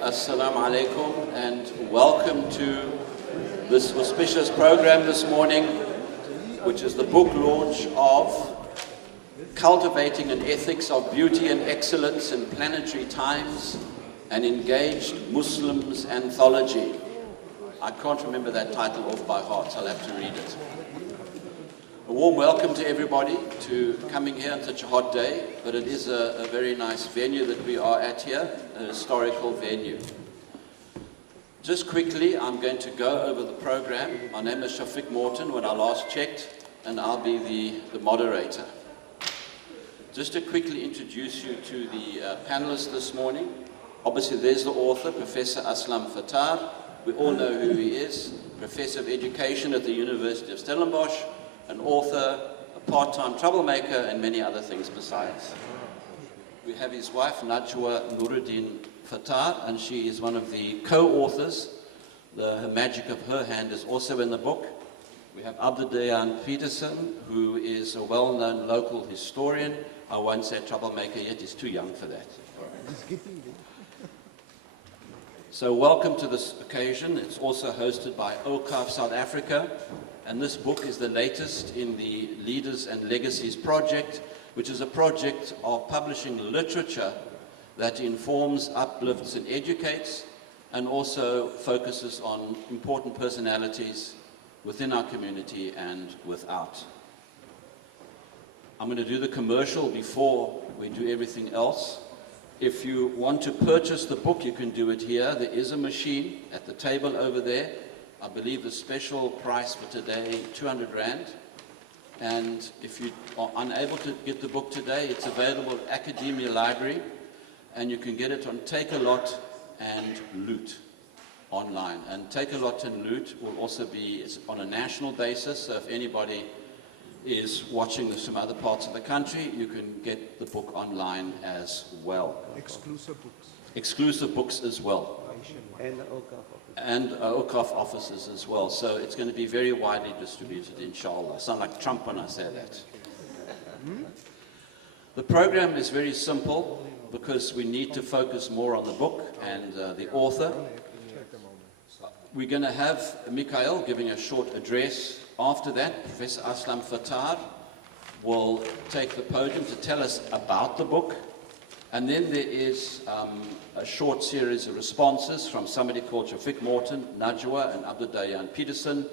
Assalamu alaikum, and welcome to this auspicious program this morning, which is the book launch of Cultivating an Ethics of Beauty and Excellence in Planetary Times, an Engaged Muslims Anthology. I can't remember that title off by heart, so I'll have to read it. A warm welcome to everybody to coming here on such a hot day, but it is a very nice venue that we are at here, a historical venue. Just quickly, I'm going to go over the program. My name is Shafiq Morton, when I last checked, and I'll be the moderator. Just to quickly introduce you to the panelists this morning. Obviously, there's the author, Professor Aslam Fataar. We all know who he is, Professor of Education at the University of Stellenbosch, an author, a part-time troublemaker, and many other things besides. We have his wife, Najwa Norodien-Fataar, and she is one of the co-authors. The magic of her hand is also in the book. We have Abdur-Daiyaan Petersen, who is a well-known local historian. I won't say troublemaker yet, he's too young for that. So welcome to this occasion. It's also hosted by Awqaf South Africa, and this book is the latest in the Leaders and Legacies project, which is a project of publishing literature that informs, uplifts, and educates, and also focuses on important personalities within our community and without. I'm going to do the commercial before we do everything else. If you want to purchase the book, you can do it here. There is a machine at the table over there. I believe the special price for today, 200 Rand. And if you are unable to get the book today, it's available at Academia Library, and you can get it on Take a Lot and Loot online. And Take a Lot and Loot will also be on a national basis, so if anybody is watching this from other parts of the country, you can get the book online as well. Exclusive books. Exclusive books as well. And Awqaf offices as well. So it's going to be very widely distributed, inshallah. I sound like Trump when I say that. The program is very simple because we need to focus more on the book and the author. We're going to have Mikhail giving a short address. After that, Professor Aslam Fataar will take the podium to tell us about the book. And then there is a short series of responses from somebody called Shafik Morton, Najwa, and Abdud-Daiyaan Petersen,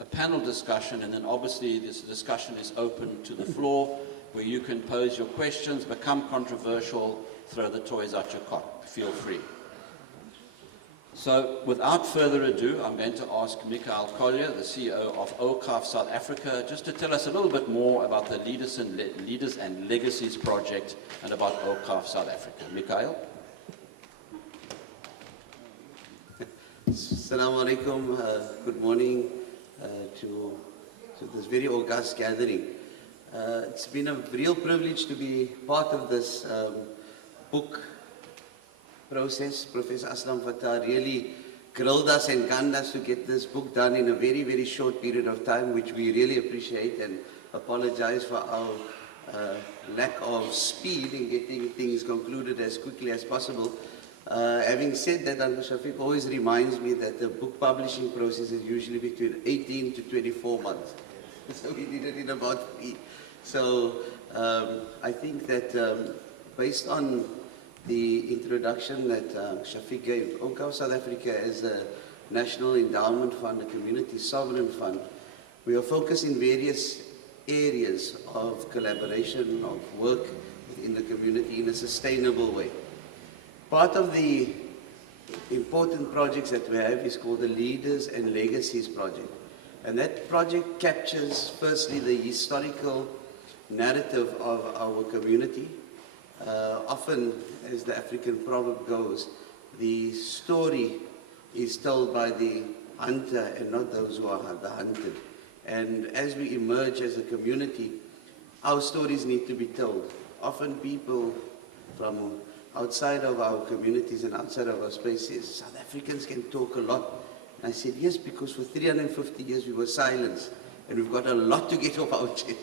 a panel discussion, and then obviously this discussion is open to the floor where you can pose your questions, become controversial, throw the toys out your cot. Feel free. So without further ado, I'm going to ask Mikhail Collier, the CEO of Awqaf South Africa, just to tell us a little bit more about the Leaders and Legacies project and about Awqaf South Africa. Mikhail? Assalamu alaikum. Good morning to this very august gathering. It's been a real privilege to be part of this book process. Professor Aslam Fataar really grilled us and gunned us to get this book done in a very, very short period of time, which we really appreciate and apologize for our lack of speed in getting things concluded as quickly as possible. Having said that, Uncle Shafiq always reminds me that the book publishing process is usually between 18 to 24 months. So we did it in about 3. So I think that based on the introduction that Shafiq gave, Awqaf South Africa is a national endowment fund, a community sovereign fund. We are focused in various areas of collaboration, of work within the community in a sustainable way. Part of the important projects that we have is called the Leaders and Legacies project. And that project captures firstly the historical narrative of our community. Often, as the African proverb goes, the story is told by the hunter and not those who are the hunted. And as we emerge as a community, our stories need to be told. Often people from outside of our communities and outside of our spaces, South Africans can talk a lot. And I said, yes, because for 350 years we were silenced, and we've got a lot to get off our chest.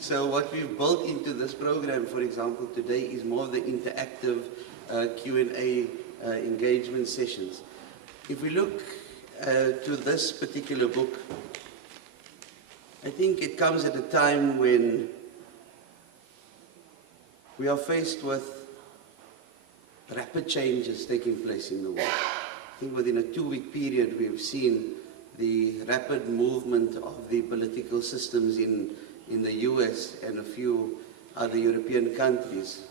So what we've built into this program, for example, today is more of the interactive Q&A engagement sessions. If we look to this particular book, I think it comes at a time when we are faced with rapid changes taking place in the world. I think within a 2-week period we've seen the rapid movement of the political systems in the US and a few other European countries.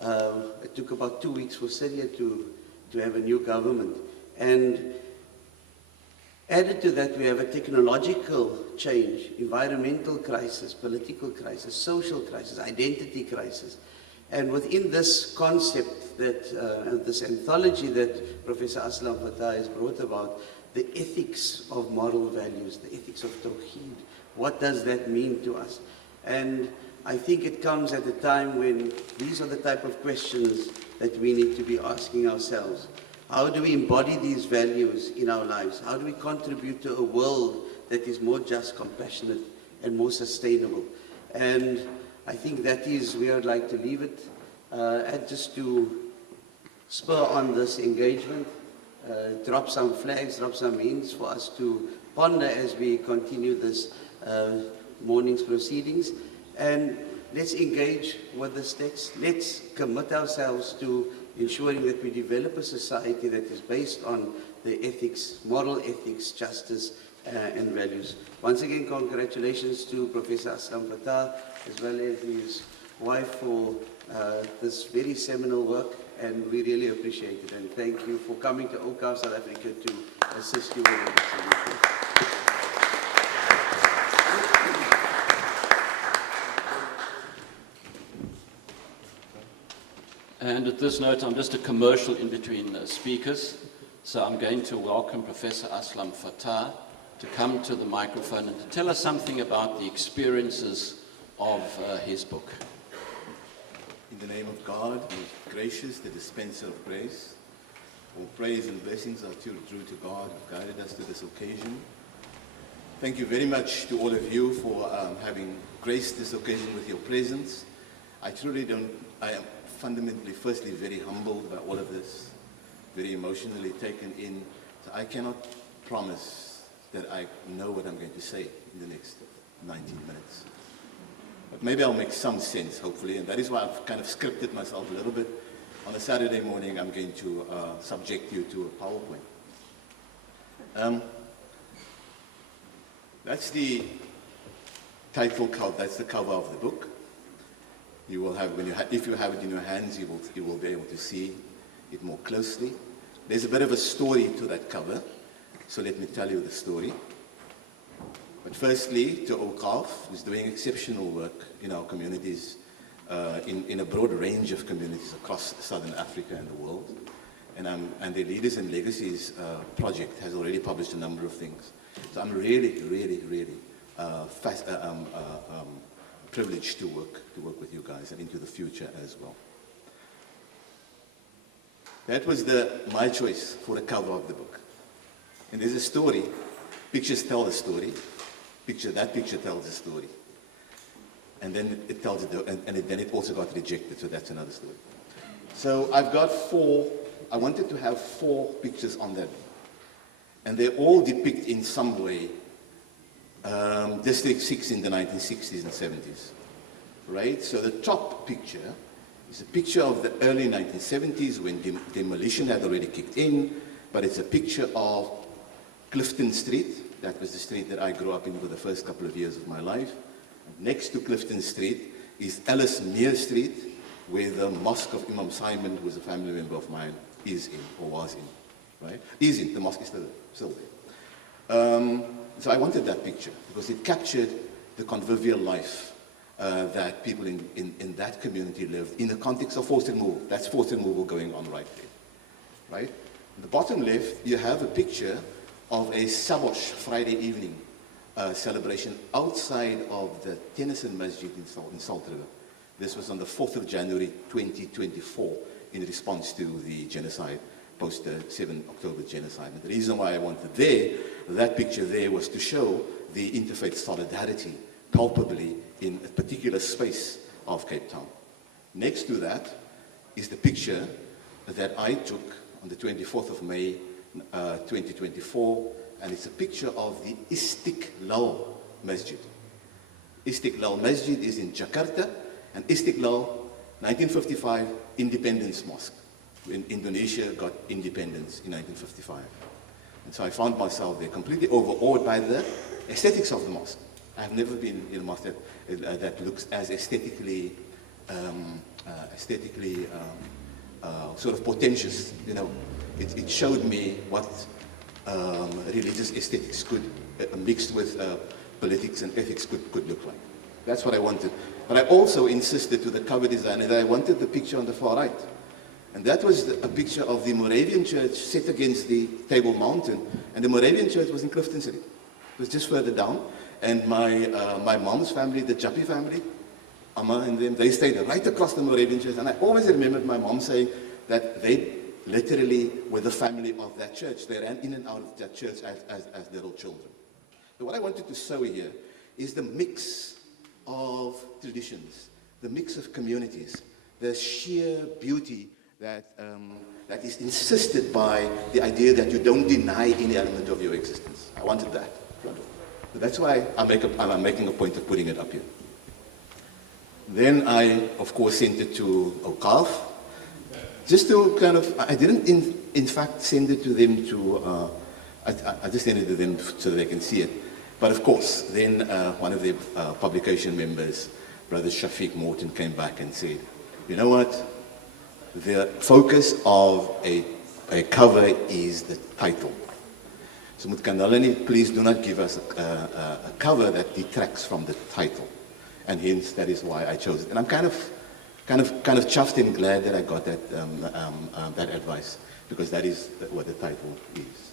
It took about 2 weeks for Syria to have a new government. And added to that, we have a technological change, environmental crisis, political crisis, social crisis, identity crisis. And within this concept, this anthology that Professor Aslam Fataar has brought about, the ethics of moral values, the ethics of Tawheed, what does that mean to us? And I think it comes at a time when these are the type of questions that we need to be asking ourselves. How do we embody these values in our lives? How do we contribute to a world that is more just, compassionate, and more sustainable? And I think that is where I'd like to leave it. And just to spur on this engagement, drop some flags, drop some hints for us to ponder as we continue this morning's proceedings. And let's engage with this text. Let's commit ourselves to ensuring that we develop a society that is based on the ethics, moral ethics, justice, and values. Once again, congratulations to Professor Aslam Fataar, as well as his wife for this very seminal work, and we really appreciate it. And thank you for coming to Awqaf South Africa to assist you with it. And at this note, I'm just a commercial in between speakers. So I'm going to welcome Professor Aslam Fataar to come to the microphone and to tell us something about the experiences of his book. In the name of God, who is gracious, the dispenser of grace, all praise and blessings are due to God who guided us to this occasion. Thank you very much to all of you for having graced this occasion with your presence. I am fundamentally, firstly, very humbled by all of this, very emotionally taken in. So I cannot promise that I know what I'm going to say in the next 19 minutes. But maybe I'll make some sense, hopefully, and that is why I've kind of scripted myself a little bit. On a Saturday morning, I'm going to subject you to a PowerPoint. That's the title cover, that's the cover of the book. You will have, if you have it in your hands, you will be able to see it more closely. There's a bit of a story to that cover, so let me tell you the story. But firstly, to Awqaf, who's doing exceptional work in our communities, in a broad range of communities across Southern Africa and the world. And the Leaders and Legacies project has already published a number of things. So I'm really, really, really privileged to work with you guys and into the future as well. That was my choice for the cover of the book. And there's a story. Pictures tell the story. That picture tells the story. And then it tells it, then it also got rejected, so that's another story. So I've got I wanted to have 4 pictures on that. And they all depict in some way District 6 in the 1960s and 70s, right? So the top picture is a picture of the early 1970s when demolition had already kicked in, but it's a picture of Clifton Street. That was the street that I grew up in for the first couple of years of my life. Next to Clifton Street is Alice Mere Street, where the mosque of Imam Simon, who was a family member of mine, is in, or was in, right? Is in, the mosque is still there. So I wanted that picture because it captured the convivial life that people in that community lived in the context of forced removal. That's forced removal going on right there, right? In the bottom left, you have a picture of a Sabosh Friday evening celebration outside of the Tennyson Masjid in Salt River. This was on the 4th of January 2024 in response to the genocide, post the 7 October genocide. And the reason why I wanted that picture there was to show the interfaith solidarity palpably in a particular space of Cape Town. Next to that is the picture that I took on the 24th of May, 2024, and it's a picture of the Istiqlal Masjid. Istiqlal Masjid is in Jakarta, and Istiqlal, 1955, Independence Mosque, when Indonesia got independence in 1955. And so I found myself there completely overawed by the aesthetics of the mosque. I've never been in a mosque that looks as aesthetically sort of portentous. You know, it showed me what religious aesthetics could, mixed with politics and ethics, could look like. That's what I wanted. But I also insisted to the cover designer that I wanted the picture on the far right. And that was a picture of the Moravian church set against the Table Mountain. And the Moravian church was in Clifton City. It was just further down. And my mom's family, the Jappi family, Amma and them, they stayed right across the Moravian church. And I always remembered my mom saying that they literally were the family of that church. They ran in and out of that church as little children. So what I wanted to show here is the mix of traditions, the mix of communities, the sheer beauty that is insisted by the idea that you don't deny any element of your existence. I wanted that. So that's why I'm making a point of putting it up here. Then I, of course, sent it to Awqaf, just to kind of, I didn't in fact send it to them to, I just sent it to them so they can see it. But of course, then one of the publication members, Brother Shafiq Morton, came back and said, you know what? The focus of a cover is the title. So Mutkanalani, please do not give us a cover that detracts from the title. And hence, that is why I chose it. And I'm kind of chuffed and glad that I got that advice, because that is what the title is.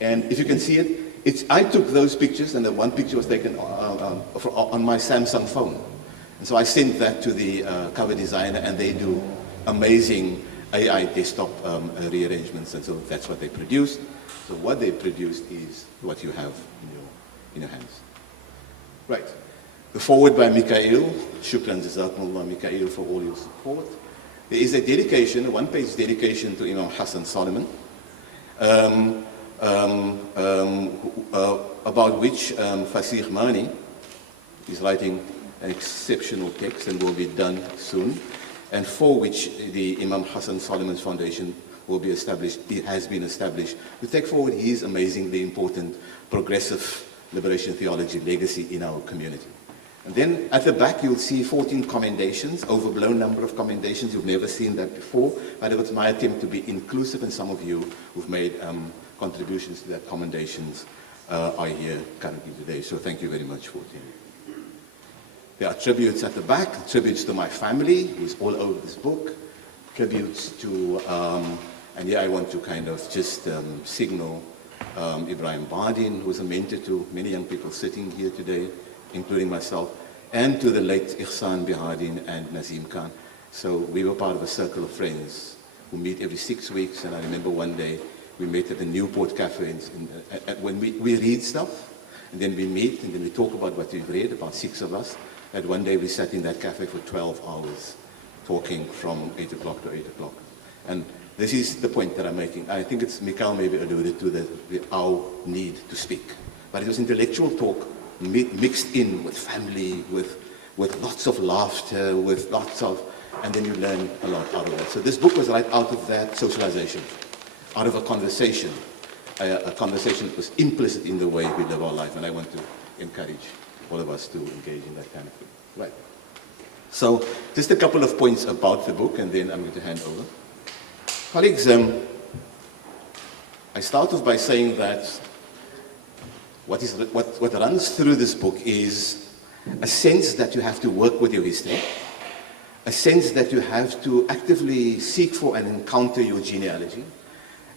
And if you can see it, I took those pictures, and the one picture was taken on my Samsung phone. And so I sent that to the cover designer, and they do amazing AI desktop rearrangements, and so that's what they produced. So what they produced is what you have in your hands. Right. The forward by Mikhail. Shukran jazakumullah, Mikhail, for all your support. There is a dedication, a one-page dedication to Imam Hassan Solomon, about which Fasih Mani is writing an exceptional text and will be done soon, and for which the Imam Hassan Solomon Foundation will be established, it has been established, to take forward his amazingly important progressive liberation theology legacy in our community. And then at the back you'll see 14 commendations, overblown number of commendations. You've never seen that before, but it was my attempt to be inclusive, and some of you who've made contributions to that commendations are here currently today. So thank you very much for it. There are tributes at the back, tributes to my family, who's all over this book, tributes to, and here I want to kind of just signal Ibrahim Bardin, who was a mentor to many young people sitting here today, including myself, and to the late Ihsan Bihardin and Nazim Khan. So we were part of a circle of friends who meet every 6 weeks, and I remember one day we met at the Newport Cafe, when we read stuff, and then we meet, and then we talk about what we've read, about 6 of us, and one day we sat in that cafe for 12 hours, talking from 8 o'clock to 8 o'clock. And this is the point that I'm making. I think it's Mikhail maybe alluded to our need to speak. But it was intellectual talk mixed in with family, with lots of laughter, with lots of, and then you learn a lot out of that. So this book was right out of that socialization, out of a conversation that was implicit in the way we live our life, and I want to encourage all of us to engage in that kind of thing. Right. So just a couple of points about the book, and then I'm going to hand over. Colleagues, I start off by saying that what runs through this book is a sense that you have to work with your history, a sense that you have to actively seek for and encounter your genealogy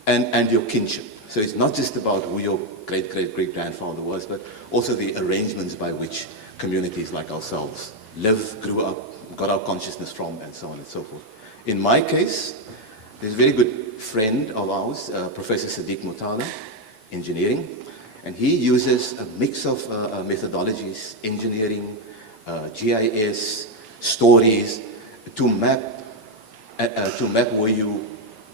and your kinship. So it's not just about who your great-great-great-grandfather was, but also the arrangements by which communities like ourselves lived, grew up, got our consciousness from, and so on and so forth. In my case, there's a very good friend of ours, Professor Sadiq Mutala, engineering, and he uses a mix of methodologies, engineering, GIS, stories, to map where you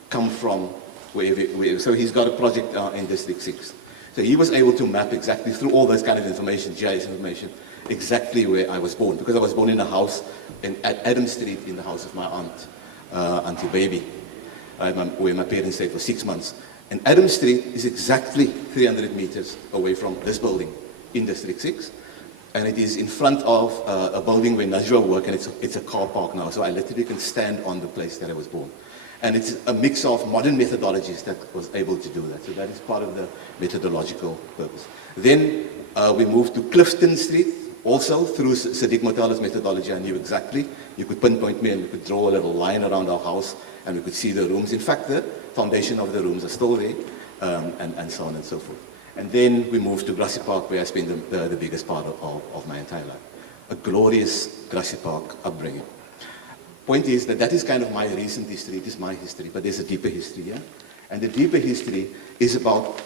come from So he's got a project in District 6. So he was able to map exactly through all those kind of information, GIS information, exactly where I was born. Because I was born in a house at Adam Street, in the house of my aunt, Auntie Baby, where my parents stayed for 6 months. And Adam Street is exactly 300 meters away from this building in District 6. And it is in front of a building where Najwa worked, and it's a car park now. So I literally can stand on the place that I was born. And it's a mix of modern methodologies that was able to do that. So that is part of the methodological purpose. Then we moved to Clifton Street, also through Sadiq Motala's methodology. I knew exactly. You could pinpoint me and we could draw a little line around our house and we could see the rooms. In fact, the foundation of the rooms are still there, and so on and so forth. And then we moved to Grassy Park, where I spent the biggest part of my entire life. A glorious Grassy Park upbringing. Point is that is kind of my recent history. It is my history, but there's a deeper history, yeah? And the deeper history is about,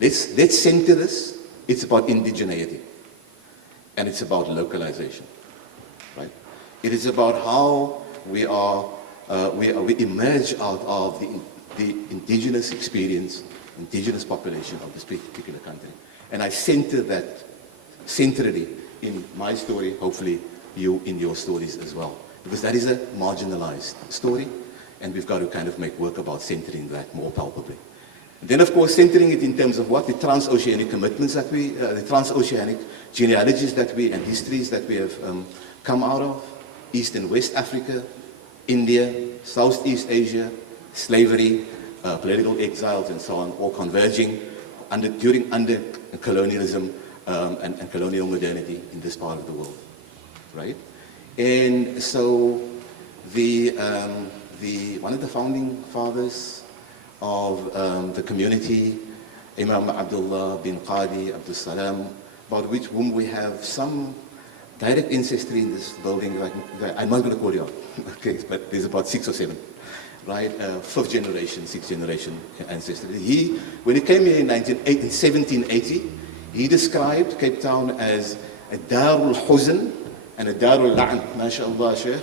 let's center this, it's about indigeneity. And it's about localization, right? It is about how we emerge out of the indigenous experience, indigenous population of this particular country. And I center that centrally in my story, hopefully you in your stories as well. Because that is a marginalized story, and we've got to kind of make work about centering that more palpably. And then, of course, centering it in terms of what? The transoceanic commitments that the transoceanic genealogies that and histories that we have come out of, East and West Africa, India, Southeast Asia, slavery, political exiles, and so on, all converging under colonialism and colonial modernity in this part of the world, right? And so one of the founding fathers of the community, Imam Abdullah bin Qadi Abdul Salam, about whom we have some direct ancestry in this building. I'm not going to call you out, okay, but there's about 6 or 7, right? 5th generation, 6th generation ancestry. When he came here in 1780, he described Cape Town as a Darul Huzn and a Darul La'an. MashaAllah, Sheikh.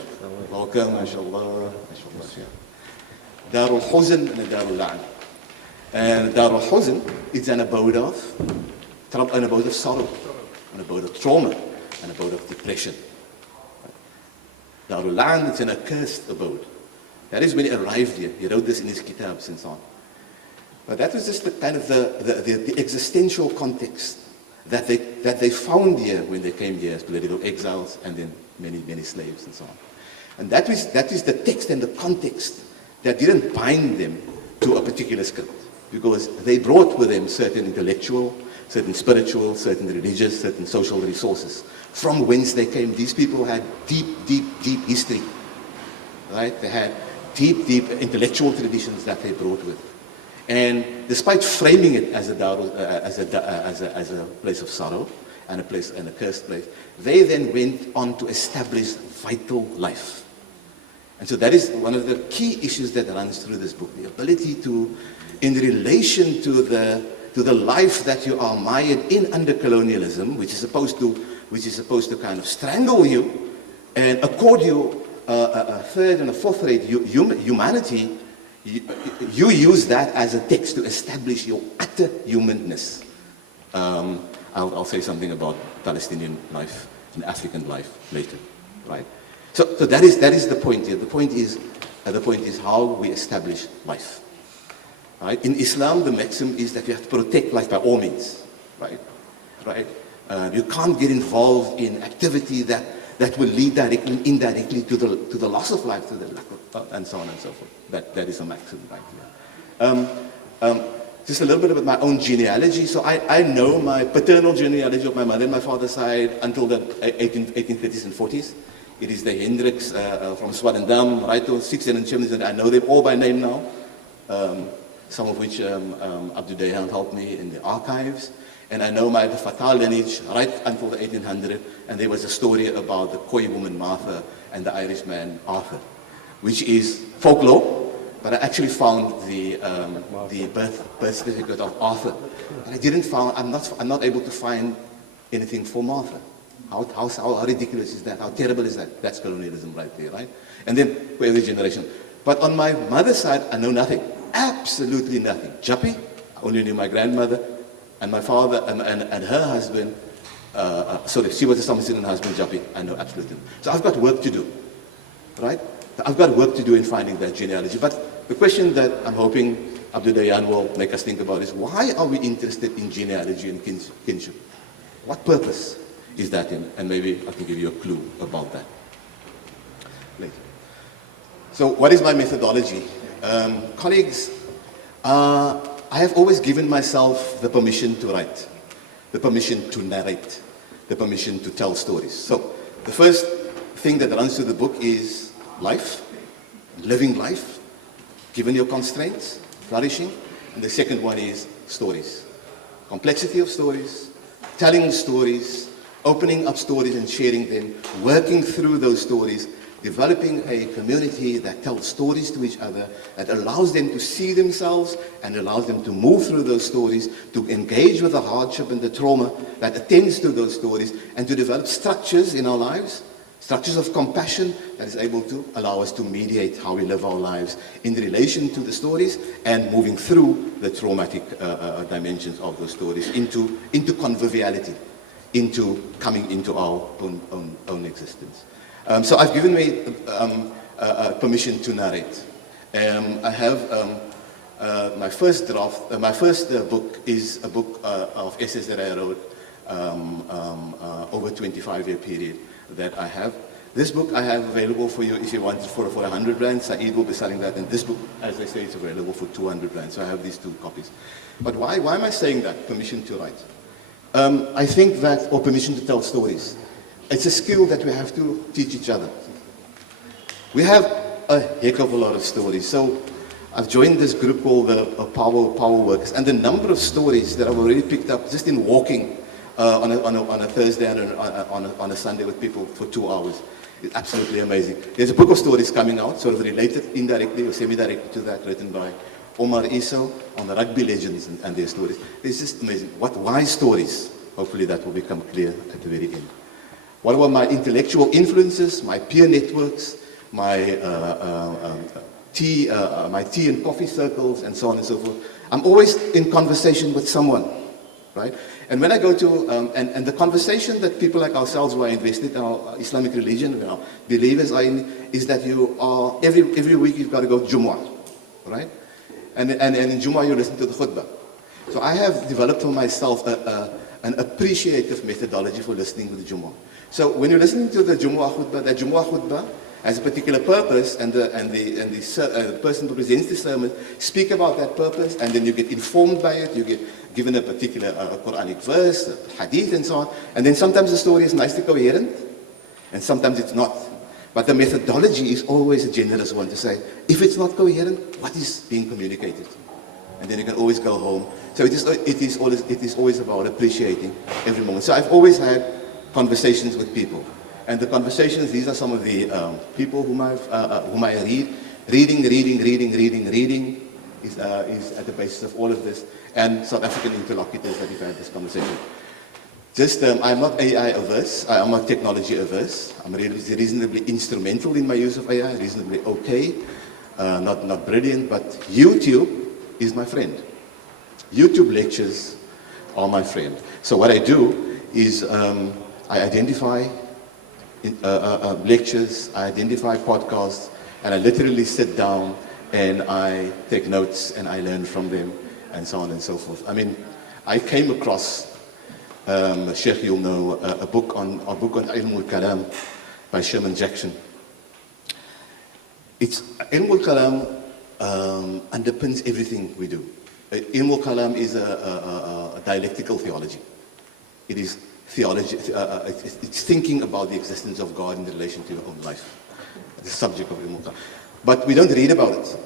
Welcome, MashaAllah. MashaAllah, Sheikh. Darul Huzn and a Darul La'an. And Darul Huzn is an abode of sorrow, an abode of trauma, an abode of depression. Darul La'an, it's an accursed abode. That is when he arrived here. He wrote this in his kitabs and so on. But that was just the kind of the existential context that they found here when they came here as political exiles, and then many slaves and so on. And that is the text and the context that didn't bind them to a particular script, because they brought with them certain intellectual, certain spiritual, certain religious, certain social resources from whence they came. These people had deep history, right? They had deep intellectual traditions that they brought with. And despite framing it as a place of sorrow and a cursed place, they then went on to establish vital life. And so that is one of the key issues that runs through this book: the ability to, in relation to the life that you are mired in under colonialism, which is supposed to kind of strangle you and accord you a third and a fourth rate humanity. You use that as a text to establish your utter humanness. I'll say something about Palestinian life and African life later, right? So that is the point here. The point is how we establish life, right? In Islam, the maxim is that you have to protect life by all means, right? You can't get involved in activity that will lead directly and indirectly to the loss of life, to the lack of, and so on and so forth. That is a maxim right here. Just a little bit about my own genealogy. So I know my paternal genealogy of my mother and my father's side until the 1830s and 40s. It is the Hendricks from Swellendam, right to 6 generations. I know them all by name now, some of which Abdud Daiyaan helped me in the archives. And I know my Fataar lineage right until the 1800s, and there was a story about the Khoi woman Martha and the Irishman Arthur, which is folklore, but I actually found the birth certificate of Arthur. And I didn't find, I'm not able to find anything for Martha. How ridiculous is that? How terrible is that? That's colonialism right there, right? And then for every generation. But on my mother's side, I know nothing. absolutely nothing. Jappi, I only knew my grandmother, and my father, and her husband, sorry, she was a Somerset husband, Jappi, I know absolutely. So I've got work to do, right? I've got work to do in finding that genealogy. But the question that I'm hoping Abdur-Daiyaan will make us think about is, why are we interested in genealogy and kinship? What purpose is that in? And maybe I can give you a clue about that later. So what is my methodology? Colleagues, I have always given myself the permission to write, the permission to narrate, the permission to tell stories. So the first thing that runs through the book is life, living life, given your constraints, flourishing. And the second one is stories. Complexity of stories, telling stories, opening up stories and sharing them, working through those stories, developing a community that tells stories to each other, that allows them to see themselves and allows them to move through those stories, to engage with the hardship and the trauma that attends to those stories, and to develop structures in our lives, structures of compassion that is able to allow us to mediate how we live our lives in relation to the stories and moving through the traumatic dimensions of those stories into conviviality, into coming into our own existence. So I've given me permission to narrate. I have my first draft, my first book is a book of essays that I wrote over a 25-year period that I have. This book I have available for you if you want it for 100 rand. Saeed will be selling that, and this book, as I say, is available for 200 rand. So I have these two copies. But why am I saying that, permission to write? I think that, or permission to tell stories, it's a skill that we have to teach each other. We have a heck of a lot of stories. So I've joined this group called the Power Works, and the number of stories that I've already picked up just in walking on a Thursday and on a Sunday with people for 2 hours is absolutely amazing. There's a book of stories coming out, sort of related indirectly or semi-directly to that, written by Omar Iso on the rugby legends and their stories. It's just amazing. Why stories? Hopefully that will become clear at the very end. What were my intellectual influences, my peer networks, my tea and coffee circles, and so on and so forth? I'm always in conversation with someone, right? And when I go to, and the conversation that people like ourselves who are invested in our Islamic religion, our believers are in, is that you are, every week you've got to go to Jumu'ah, right? And in Jumu'ah you listen to the khutbah. So I have developed for myself an appreciative methodology for listening to the Jumu'ah. So when you're listening to the Jumu'ah khutbah, that Jumu'ah khutbah has a particular purpose, and the person who presents the sermon speak about that purpose, and then you get informed by it, you get given a particular Quranic verse, a hadith, and so on. And then sometimes the story is nicely coherent, and sometimes it's not. But the methodology is always a generous one to say, if it's not coherent, what is being communicated? And then you can always go home. So it is always about appreciating every moment. So I've always had conversations with people. And the conversations, these are some of the people whom I read. Reading is at the basis of all of this. And South African interlocutors that we've had this conversation. Just, I'm not AI averse, I'm not technology averse. I'm reasonably instrumental in my use of AI, reasonably okay. Not brilliant, but YouTube is my friend. YouTube lectures are my friend. So what I do is I identify lectures, I identify podcasts, and I literally sit down and I take notes and I learn from them and so on and so forth. I mean, I came across, Sheikh, you'll know, a book on Ilm al-Kalam by Sherman Jackson. Ilm al-Kalam underpins everything we do. Ilm al-Kalam is a dialectical theology. It is theology, it's thinking about the existence of God in relation to your own life. The subject of Ilm al-Kalam. But we don't read about it.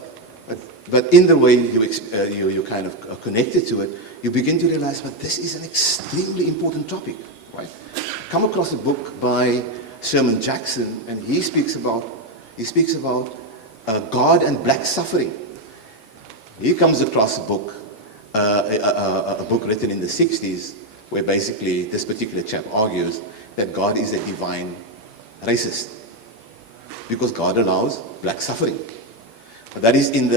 But in the way you kind of connected to it, you begin to realize, but this is an extremely important topic, right? Come across a book by Sherman Jackson, and he speaks about God and black suffering. He comes across a book written in the 60s, where basically this particular chap argues that God is a divine racist, because God allows black suffering. That is in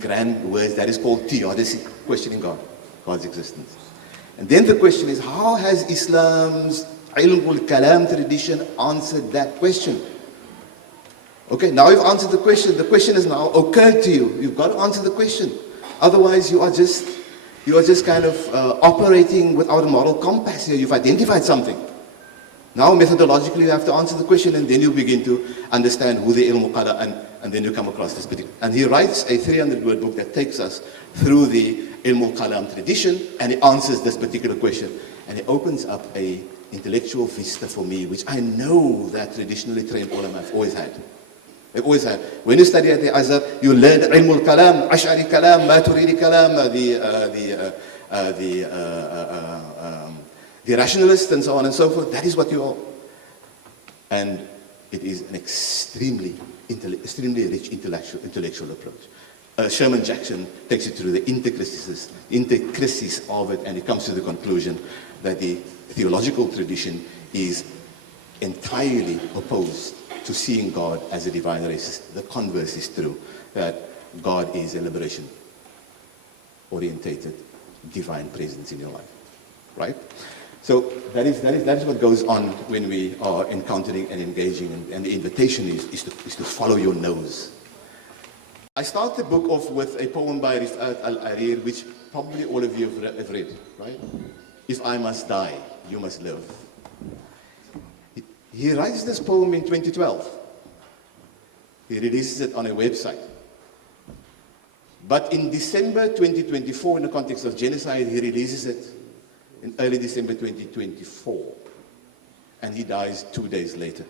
grand words, that is called theodicy, questioning God, God's existence. And then the question is, how has Islam's ilm al-kalam tradition answered that question? Okay, now you've answered the question. The question has now occurred to you. You've got to answer the question. Otherwise, you are just kind of operating without a moral compass here. You've identified something. Now, methodologically, you have to answer the question, and then you begin to understand who the ilm al-qada, and then you come across this particular. And he writes a 300-word book that takes us through the ilm al-kalam tradition, and he answers this particular question. And it opens up a intellectual vista for me, which I know that traditionally trained ulama have always had. They've always had. When you study at the Azhar, you learn ilm al-kalam, ash'ari kalam, maturidi kalam, the rationalists and so on and so forth. That is what you are. And it is an extremely rich intellectual approach. Sherman Jackson takes it through the intricacies of it, and he comes to the conclusion that the theological tradition is entirely opposed to seeing God as a divine racist. The converse is true, that God is a liberation-orientated divine presence in your life, right? So that is what goes on when we are encountering and engaging, and the invitation is to follow your nose. I start the book off with a poem by Rifat al-Arir, which probably all of you have read, right? If I must die, you must live. He writes this poem in 2012. He releases it on a website. But in December 2024, in the context of genocide, he releases it in early December 2024. And he dies 2 days later.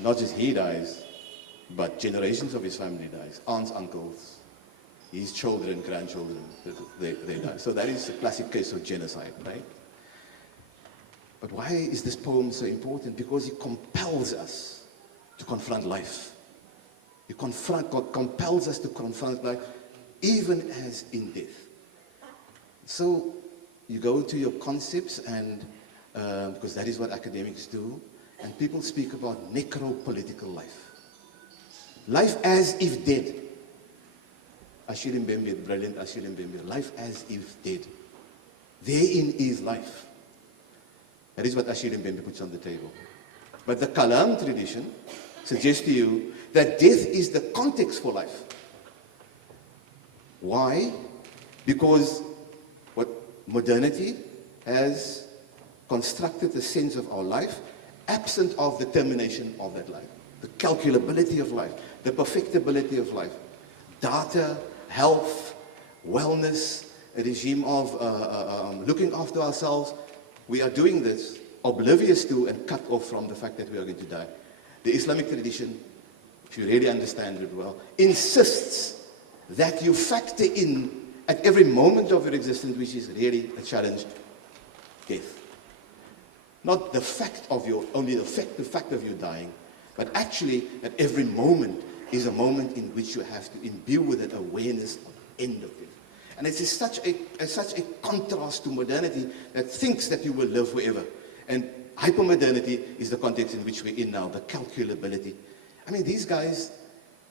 Not just he dies, but generations of his family dies. Aunts, uncles, his children, grandchildren, they die. So that is a classic case of genocide, right? But why is this poem so important? Because it compels us to confront life. It compels us to confront life, even as in death. So you go to your concepts, and because that is what academics do, and people speak about necropolitical life. Life as if dead. Achille Mbembe, brilliant Achille Mbembe. Life as if dead. Therein is life. That is what Achille Mbembe puts on the table. But the Kalam tradition suggests to you that death is the context for life. Why? Because what modernity has constructed a sense of our life absent of the termination of that life. The calculability of life, the perfectibility of life, data, health, wellness, a regime of looking after ourselves. We are doing this oblivious to and cut off from the fact that we are going to die. The Islamic tradition, if you really understand it well, insists that you factor in at every moment of your existence, which is really a challenge, death. Not the fact of the fact of you dying, but actually at every moment is a moment in which you have to imbue with an awareness of the end of death. And it is such a contrast to modernity that thinks that you will live forever. And hypermodernity is the context in which we're in now, the calculability. I mean, these guys,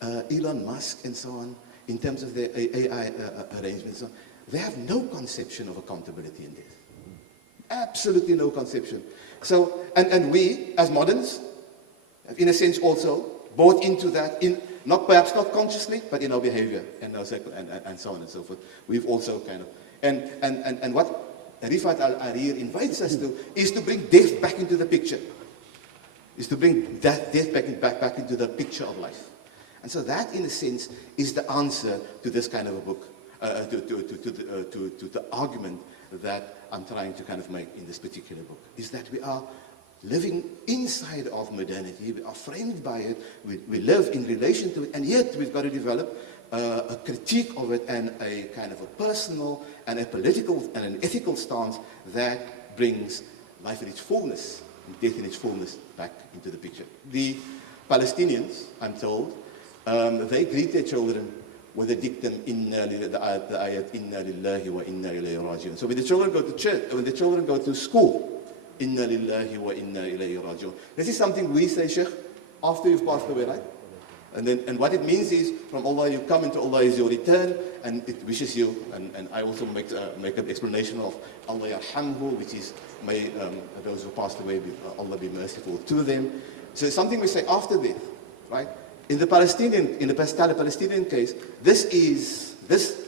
Elon Musk and so on, in terms of their AI arrangements, they have no conception of accountability in death. Absolutely no conception. So, and we, as moderns, in a sense also, bought into that, perhaps not consciously, but in our behavior and our circle and so on and so forth. We've also kind of, and what Rifat al-Arir invites us to is to bring death back into the picture. Is to bring that death back into the picture of life. And so that, in a sense, is the answer to this kind of a book, to the argument that I'm trying to kind of make in this particular book, is that we are living inside of modernity, we are framed by it, we live in relation to it, and yet we've got to develop a critique of it and a kind of a personal and a political and an ethical stance that brings life in its fullness, and death in its fullness back into the picture. The Palestinians, I'm told, they greet their children with the dictum, the ayat, inna lillahi wa inna ilayhi raji'un. So when the children go to church, when the children go to school, inna lillahi wa inna ilayhi raji'un. This is something we say, Sheikh, after you've passed away, right? And what it means is, from Allah you come, into Allah is your return, and it wishes you, and I also make an explanation of Allah yarhamhu, which is, may those who passed away, Allah be merciful to them. So it's something we say after death, right? In the Palestinian case, this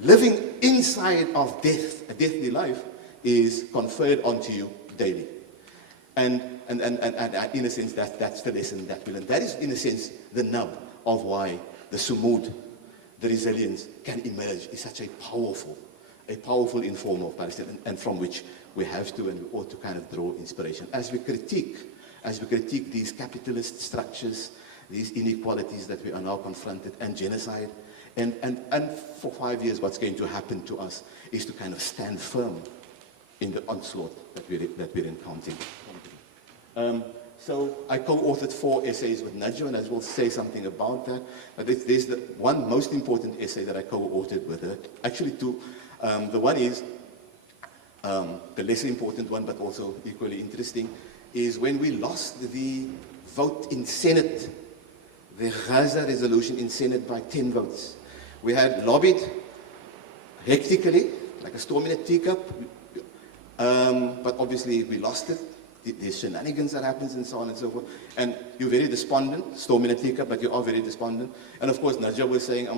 living inside of death, a deathly life, is conferred onto you daily. And in a sense, that's the lesson that we learn. That is, in a sense, the nub of why the sumud, the resilience, can emerge is such a powerful inform of Palestine, and from which we have to and we ought to kind of draw inspiration as we critique these capitalist structures, these inequalities that we are now confronted, and genocide. And for 5 years, what's going to happen to us is to kind of stand firm in the onslaught that we're encountering. So I co-authored 4 essays with Najwa, and I will say something about that. But there's the one most important essay that I co-authored with her. Actually 2. The one is, the less important one, but also equally interesting, is when we lost the vote in Senate, the Gaza resolution in Senate by 10 votes. We had lobbied hectically, like a storm in a teacup, but obviously we lost it. There's shenanigans that happens and so on and so forth. And you're very despondent, storm in a teacup, but you are very despondent. And of course, Najwa was saying,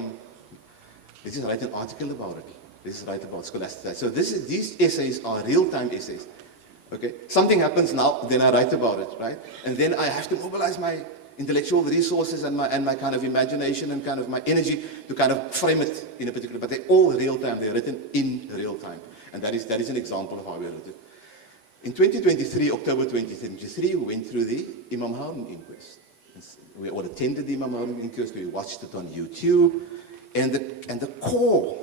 let's just write an article about it. Let's write about scholastic. So these essays are real-time essays. Okay? Something happens now, then I write about it, right? And then I have to mobilize my intellectual resources and my kind of imagination and kind of my energy to kind of frame it in a particular, but they're all real-time. They're written in real time. And that is an example of how we wrote it. In 2023, October 2023, we went through the Imam Haron inquest. We all attended the Imam Haron inquest. We watched it on YouTube. And the core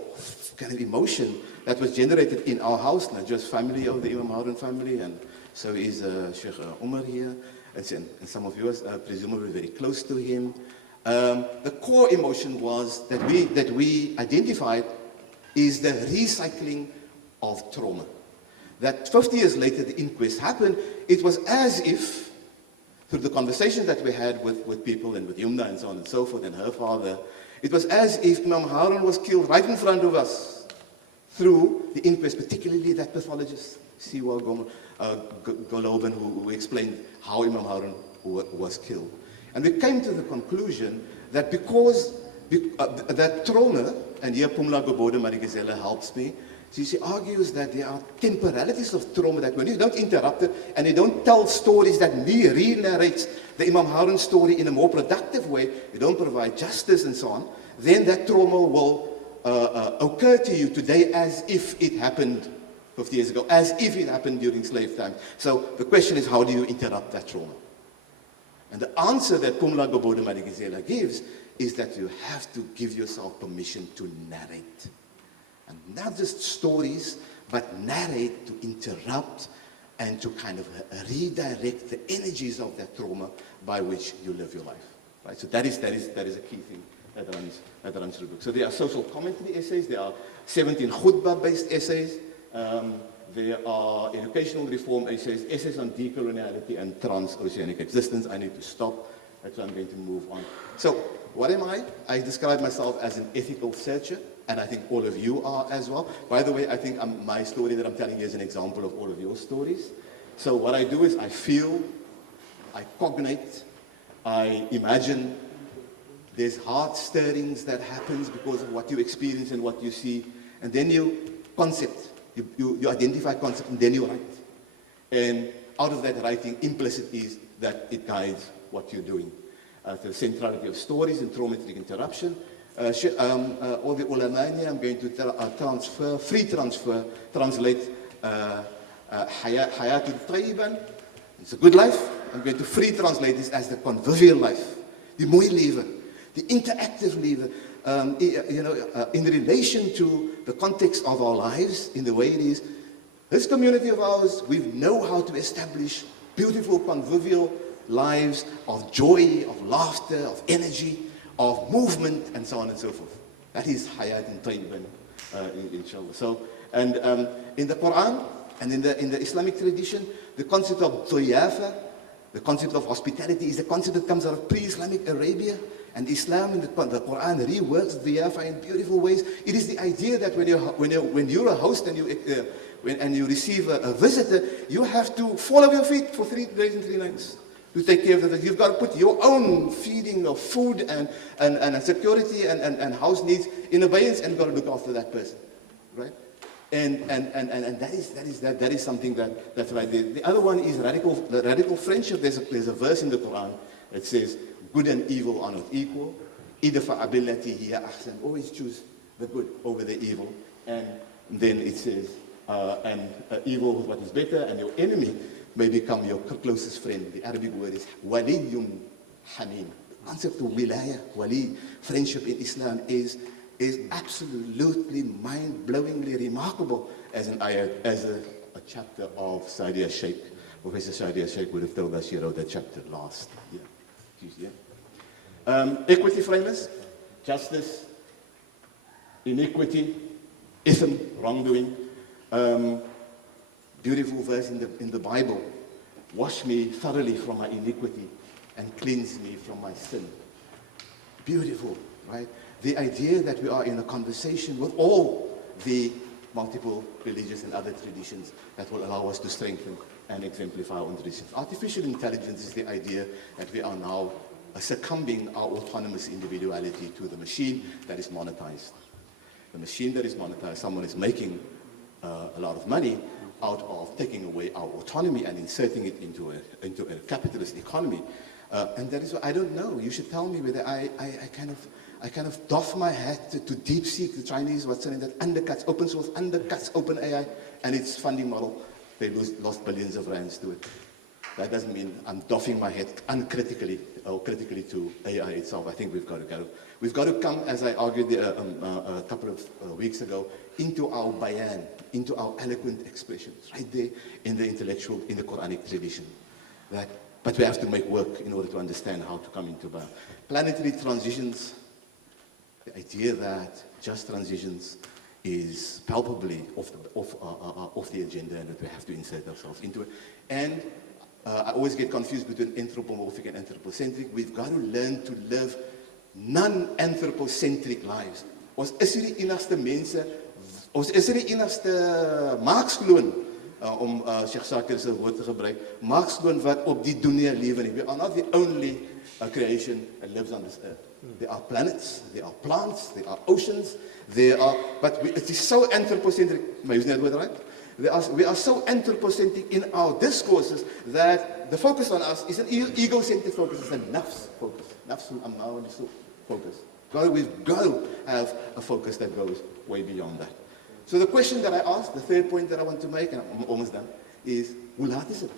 kind of emotion that was generated in our house, not just family of the Imam Haron family, and so is Sheikh Umar here, and some of you are presumably very close to him. The core emotion was that we identified is the recycling of trauma. That 50 years later the inquest happened, it was as if, through the conversation that we had with people and with Yumna and so on and so forth and her father, it was as if Imam Haron was killed right in front of us through the inquest, particularly that pathologist, Siwa Goloban, who explained how Imam Haron was killed. And we came to the conclusion that because that trauma, and here Pumla Gobodo Marigazela helps me, she argues that there are temporalities of trauma that when you don't interrupt it and you don't tell stories that re-narrates the Imam Haron story in a more productive way, you don't provide justice and so on, then that trauma will occur to you today as if it happened 50 years ago, as if it happened during slave time. So the question is, how do you interrupt that trauma? And the answer that Pumla Gobodo Marigazela gives is that you have to give yourself permission to narrate. And not just stories, but narrate, to interrupt and to kind of redirect the energies of that trauma by which you live your life. Right? So that is a key thing that runs through the book. So there are social commentary essays, there are 17 khutbah-based essays, there are educational reform essays, essays on decoloniality and transoceanic existence. I need to stop, so I'm going to move on. So what am I? I describe myself as an ethical searcher, and I think all of you are as well. By the way, I think my story that I'm telling you is an example of all of your stories. So what I do is I feel, I cognate, I imagine. There's heart stirrings that happens because of what you experience and what you see. And then you identify concept, and then you write. And out of that writing, implicit is that it guides what you're doing. The centrality of stories and traumatic interruption. All the ulamania, I'm going to translate Hayatul Tayyiban. It's a good life. I'm going to free translate this as the convivial life. The mooi leven, the interactive leven. In relation to the context of our lives, in the way it is, this community of ours, we know how to establish beautiful convivial lives of joy, of laughter, of energy, of movement, and so on and so forth. That is Hayat and Tayyiban, inshallah. So, and in the Quran and in the Islamic tradition, the concept of Diyafa, the concept of hospitality, is the concept that comes out of pre-Islamic Arabia, And Islam in the Quran reworks diyafa in beautiful ways. It is the idea that when you're a host and you receive a visitor, you have to fall on your feet for 3 days and 3 nights to take care of that. You've got to put your own feeding of food and security and house needs in abeyance, and you've got to look after that person, right? And that is something that's right there. The other one is radical friendship. There's a verse in the Quran that says, good and evil are not equal. Idfa billati hiya ahsan. Always choose the good over the evil. And then it says, evil with what is better, and your enemy may become your closest friend. The Arabic word is waliyun hamim. The concept of wilaya, wali, friendship in Islam is absolutely mind-blowingly remarkable as a chapter of Sadia Sheikh. Professor Sadia Sheikh would have told us she wrote that chapter last year. Tuesday. Equity framers, justice, inequity, ism, wrongdoing. Beautiful verse in the Bible. Wash me thoroughly from my iniquity and cleanse me from my sin. Beautiful, right? The idea that we are in a conversation with all the multiple religious and other traditions that will allow us to strengthen and exemplify our own traditions. Artificial intelligence is the idea that we are now succumbing our autonomous individuality to the machine that is monetized. The machine that is monetized, someone is making a lot of money out of taking away our autonomy and inserting it into a capitalist economy. And that is what I don't know. You should tell me whether I kind of doff my hat to DeepSeek, the Chinese, what's saying that undercuts, open source undercuts OpenAI and its funding model. They lost billions of rands to it. That doesn't mean I'm doffing my head uncritically or critically to AI itself. I think we've got to come, as I argued a couple of weeks ago, into our bayan, into our eloquent expressions, right there in the intellectual, in the Quranic tradition. But we have to make work in order to understand how to come into bayan. Planetary transitions, the idea that just transitions is palpably off the agenda and that we have to insert ourselves into it. And I always get confused between anthropomorphic and anthropocentric. We've got to learn to live non-anthropocentric lives. Ons is hier die enigste mense, ons is hier die enigste maaksloon, om Sheikh Shakir se woord te gebruik, maaksloon wat op die dunia lewe nie. We are not the only creation that lives on this earth. There are planets, there are plants, there are oceans, but it is so anthropocentric, maar is net woord right? We are so anthropocentric in our discourses that the focus on us is an egocentric focus, it's a nafs focus, nafsul ammar bisu focus. We've got to have a focus that goes way beyond that. So the question that I asked, the third point that I want to make, and I'm almost done, is, hoe laat is it?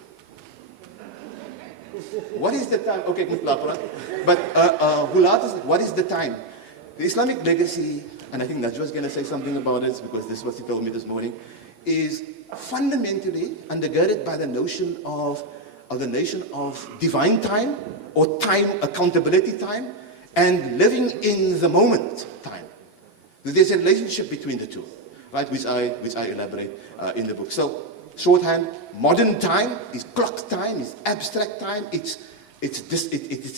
What is the time? Okay, but hoe laat is it? What is the time? The Islamic legacy, and I think Najwa is going to say something about it because this is what he told me this morning, is fundamentally undergirded by the notion of divine time or time accountability time and living in the moment time. There's a relationship between the two, right? Which I elaborate in the book. So shorthand, modern time is clock time, is abstract time. It's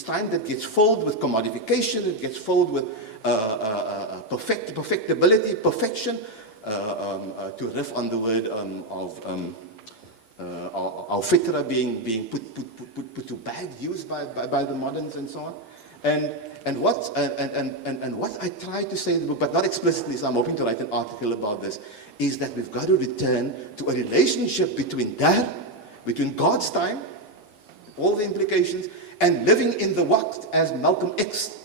time that gets filled with commodification. It gets filled with perfectibility, perfection. To riff on the word of our fitra being put to bad use by the moderns and so on, and what I try to say in the book, but not explicitly, so I'm hoping to write an article about this, is that we've got to return to a relationship between God's time, all the implications, and living in the waqt, as Malcolm X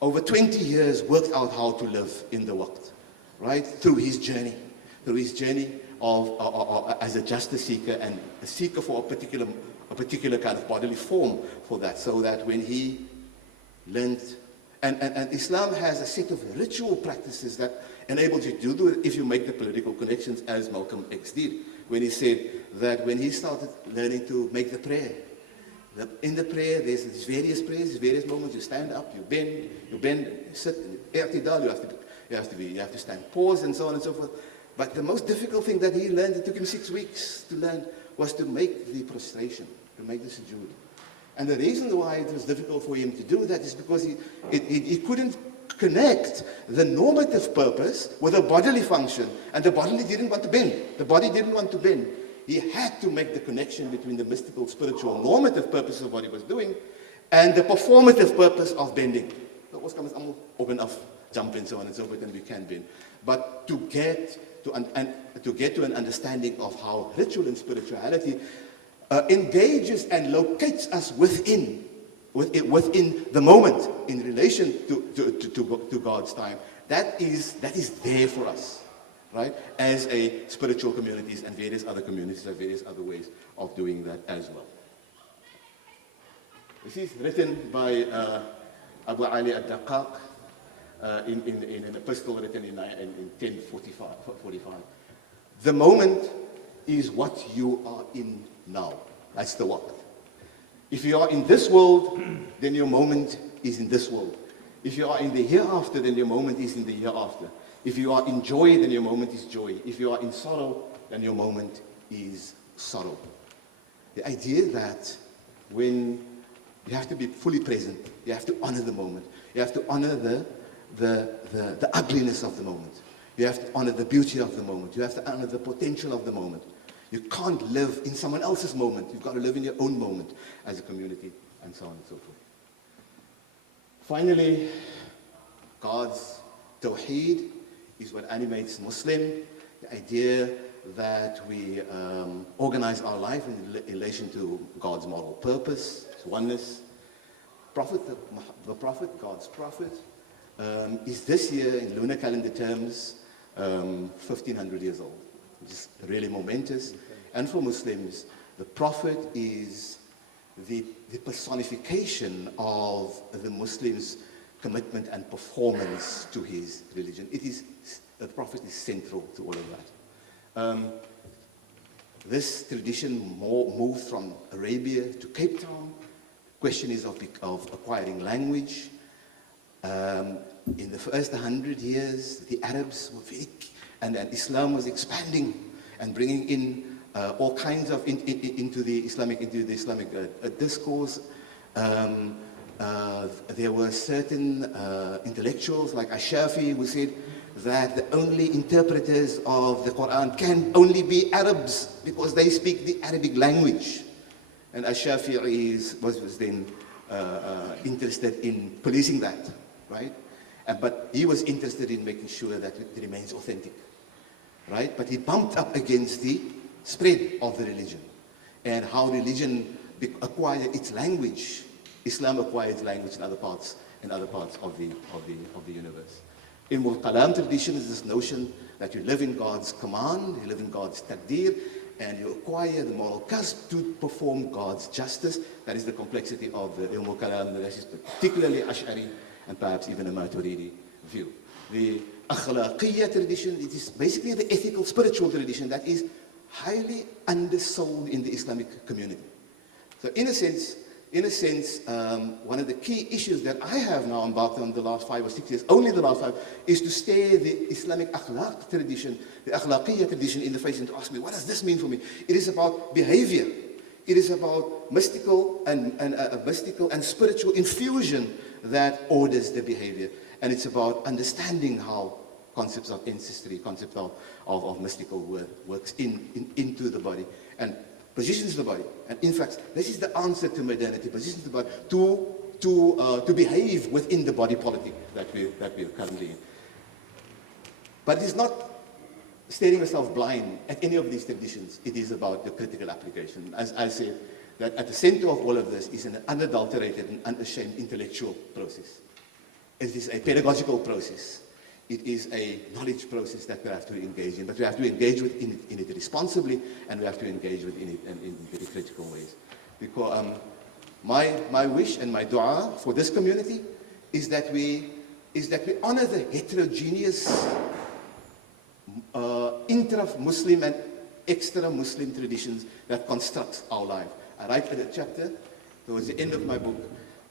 over 20 years worked out how to live in the waqt. Right, through his journey of as a justice seeker and a seeker for a particular kind of bodily form for that, so that when he learned, and Islam has a set of ritual practices that enables you to do it if you make the political connections, as Malcolm X did, when he said that when he started learning to make the prayer, in the prayer there's these various prayers, various moments. You stand up, you bend, you sit, you have to stand, pause, and so on and so forth. But the most difficult thing that he learned, it took him 6 weeks to learn, was to make the prostration, to make the sujood. And the reason why it was difficult for him to do that is because he couldn't connect the normative purpose with a bodily function. And the body didn't want to bend. The body didn't want to bend. He had to make the connection between the mystical, spiritual, normative purpose of what he was doing and the performative purpose of bending. Dat ons kan ons allemaal op en af jump and so on and so forth, and we can bend. But to get to an understanding of how ritual and spirituality engages and locates us within the moment in relation to God's time, that is there for us, right? As a spiritual communities and various other communities have various other ways of doing that as well. This is written by Abu Ali al-Daqqaq in an epistle written in 1045. The moment is what you are in now. That's the waqt. If you are in this world, then your moment is in this world. If you are in the hereafter, then your moment is in the hereafter. If you are in joy, then your moment is joy. If you are in sorrow, then your moment is sorrow. The idea that when you have to be fully present, you have to honor the moment. You have to honor the ugliness of the moment. You have to honor the beauty of the moment. You have to honor the potential of the moment. You can't live in someone else's moment. You've got to live in your own moment as a community, and so on and so forth. Finally, God's Tawheed is what animates Muslim. The idea that we organize our life in relation to God's moral purpose, His oneness. The Prophet, God's Prophet, is this year in lunar calendar terms 1,500 years old, which is really momentous. And for Muslims, the Prophet is the personification of the Muslims' commitment and performance to his religion. The Prophet is central to all of that. This tradition moved from Arabia to Cape Town. The question is of acquiring language. In the first 100 years, the Arabs were and Islam was expanding and bringing in all kinds of into the Islamic discourse. There were certain intellectuals like Ash-Shafi who said that the only interpreters of the Quran can only be Arabs because they speak the Arabic language. And Ash-Shafi was then interested in policing that, right? But he was interested in making sure that it remains authentic, right? But he bumped up against the spread of the religion and how religion acquired its language. Islam acquired its language in other parts of the universe. In Kalam tradition is this notion that you live in God's command, you live in God's taqdeer, and you acquire the moral cusp to perform God's justice. That is the complexity of the Kalam, that is particularly Ash'ari and perhaps even a Maturidi view. The Akhlaqiyya tradition, it is basically the ethical, spiritual tradition that is highly undersold in the Islamic community. So in a sense, one of the key issues that I have now embarked on the last 5 or 6 years, only the last 5, is to stare the Islamic akhlaq tradition, the akhlaqiyya tradition in the face and to ask me, what does this mean for me? It is about behavior. It is about mystical and spiritual infusion that orders the behavior. And it's about understanding how concepts of ancestry, concepts of mystical works into the body and positions the body. And in fact, this is the answer to modernity, positions the body to behave within the body politic that we're currently in. But it's not staring yourself blind at any of these traditions. It is about the critical application. As I said, that at the center of all of this is an unadulterated and unashamed intellectual process. It is a pedagogical process. It is a knowledge process that we have to engage in, but we have to engage in it responsibly, and we have to engage in it in very critical ways. Because my wish and my dua for this community is that we honor the heterogeneous intra-Muslim and extra-Muslim traditions that construct our life. I write a chapter towards the end of my book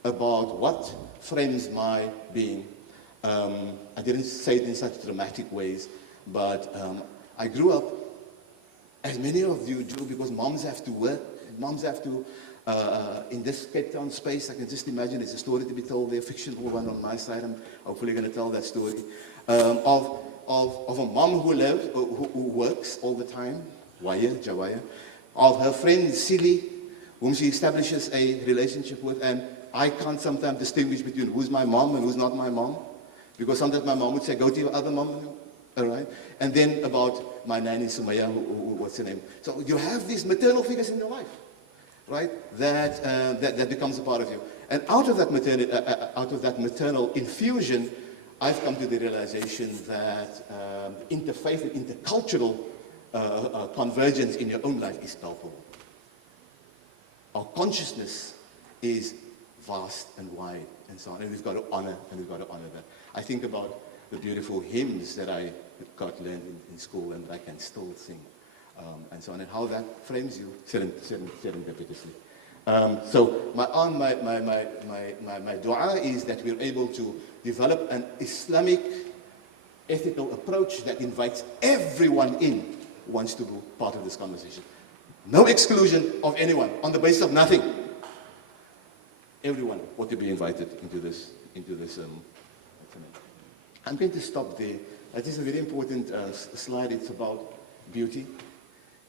about what frames my being. I didn't say it in such dramatic ways, but I grew up, as many of you do, because moms have to work, moms have to, in this Cape Town space, I can just imagine there's a story to be told there, a fictional one on my side. I'm hopefully going to tell that story, of a mom who lives, who works all the time, Jawaya, of her friend Silly, whom she establishes a relationship with, and I can't sometimes distinguish between who's my mom and who's not my mom, because sometimes my mom would say, go to your other mom, all right? And then about my nanny Sumaya, what's her name? So you have these maternal figures in your life, right? That becomes a part of you. And out of that maternal infusion, I've come to the realization that interfaith and intercultural convergence in your own life is palpable. Our consciousness is vast and wide and so on, and we've got to honor that. I think about the beautiful hymns that I got learned in school and that I can still sing, and so on, and how that frames you serendipitously. So my dua is that we're able to develop an Islamic ethical approach that invites everyone in who wants to be part of this conversation. No exclusion of anyone on the basis of nothing. Everyone ought to be invited into this. I'm going to stop there. That is a very important slide. It's about beauty.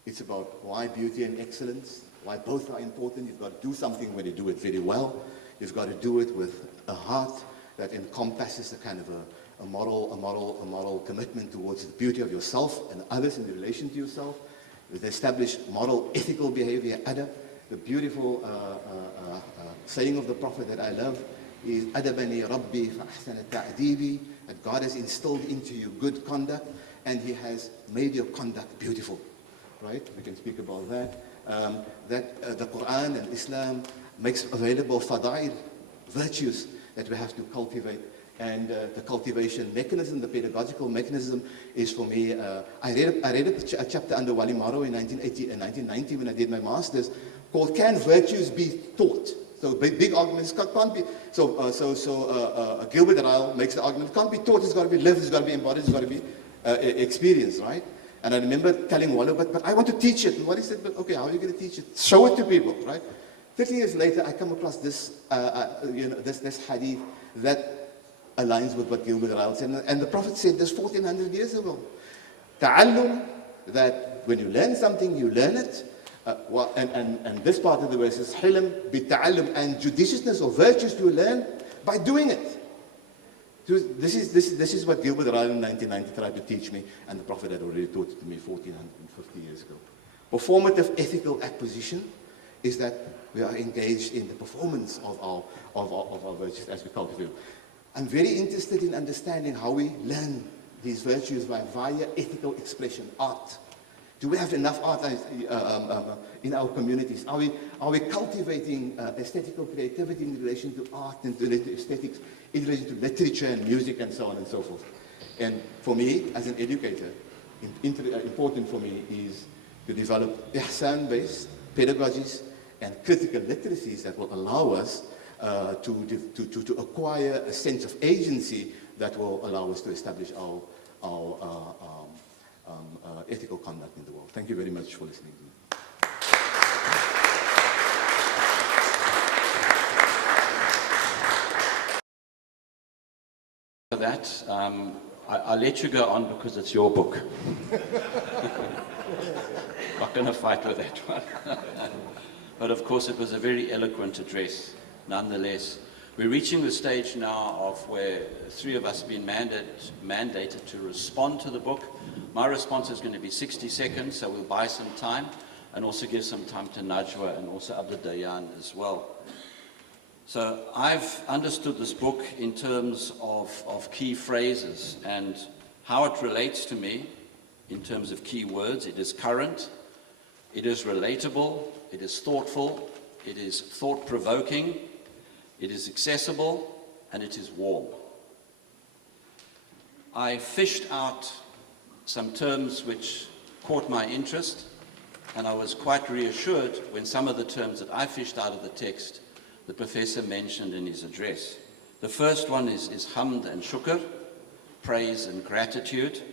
It's about why beauty and excellence, why both are important. You've got to do something when you do it very well. You've got to do it with a heart that encompasses a kind of a moral commitment towards the beauty of yourself and others in relation to yourself, with established moral, ethical behavior, adab. The beautiful saying of the Prophet that I love is, Adabani Rabbi fa'ahsana ta'dibi, that God has instilled into you good conduct, and He has made your conduct beautiful. Right? We can speak about that. The Quran and Islam makes available fadail, virtues that we have to cultivate. And the cultivation mechanism, the pedagogical mechanism is for me, I read a chapter under Wali Maro in 1990 when I did my master's, called Can Virtues Be Taught? So big arguments can't be, Gilbert Ryle makes the argument, it can't be taught, it's got to be lived, it's got to be embodied, it's got to be experienced, right? And I remember telling Wally, but I want to teach it. And Wally said, but okay, how are you going to teach it? Show it to people, right? 30 years later, I come across this, this hadith that aligns with what Gilbert Ryle said. And the Prophet said this 1400 years ago. Ta'allum, that when you learn something, you learn it. And this part of the verse is hilm bita'allum, and judiciousness or virtues to learn by doing it. So this is what Gilbert Ryle in 1990 tried to teach me, and the Prophet had already taught it to me 1450 years ago. Performative ethical acquisition is that we are engaged in the performance of our virtues as we cultivate. I'm very interested in understanding how we learn these virtues via ethical expression, art. Do we have enough art in our communities? Are we cultivating aesthetical creativity in relation to art and to aesthetics, in relation to literature and music and so on and so forth? And for me, as an educator, important for me is to develop ihsan-based pedagogies and critical literacies that will allow us to acquire a sense of agency that will allow us to establish our ethical conduct in the world. Thank you very much for listening to me. For that, I'll let you go on because it's your book. Not going to fight with that one. But of course, it was a very eloquent address, nonetheless. We're reaching the stage now of where three of us have been mandated to respond to the book. My response is going to be 60 seconds, so we'll buy some time and also give some time to Najwa and also Abdur-Daiyaan as well. So I've understood this book in terms of key phrases and how it relates to me in terms of key words. It is current, it is relatable, it is thoughtful, it is thought-provoking, it is accessible, and it is warm. I fished out some terms which caught my interest, and I was quite reassured when some of the terms that I fished out of the text the professor mentioned in his address. The first one is hamd and shukr, praise and gratitude,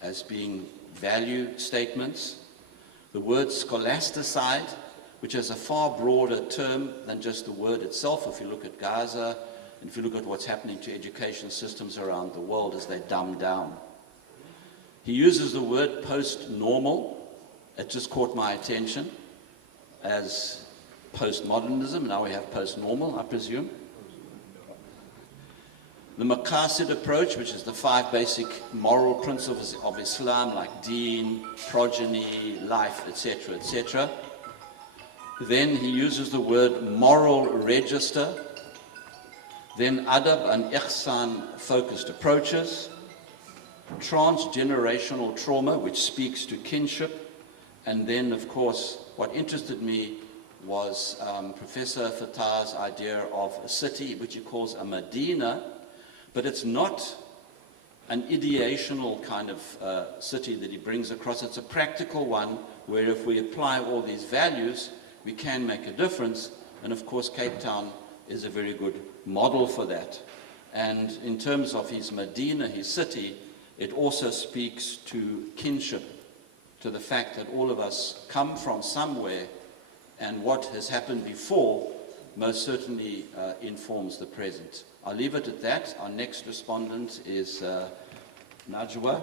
as being value statements. The word scholasticide, which has a far broader term than just the word itself. If you look at Gaza, and if you look at what's happening to education systems around the world as they dumb down. He uses the word post-normal. It just caught my attention as postmodernism. Now we have post-normal, I presume. The Maqasid approach, which is the 5 basic moral principles of Islam, like deen, progeny, life, etc., etc. Then he uses the word moral register. Then adab and ihsan focused approaches. Transgenerational trauma, which speaks to kinship. And then, of course, what interested me was Professor Fataar's idea of a city, which he calls a Medina, but it's not an ideational kind of city that he brings across. It's a practical one where if we apply all these values, we can make a difference. And of course, Cape Town is a very good model for that. And in terms of his Medina, his city, it also speaks to kinship, to the fact that all of us come from somewhere, and what has happened before most certainly informs the present. I'll leave it at that. Our next respondent is Najwa,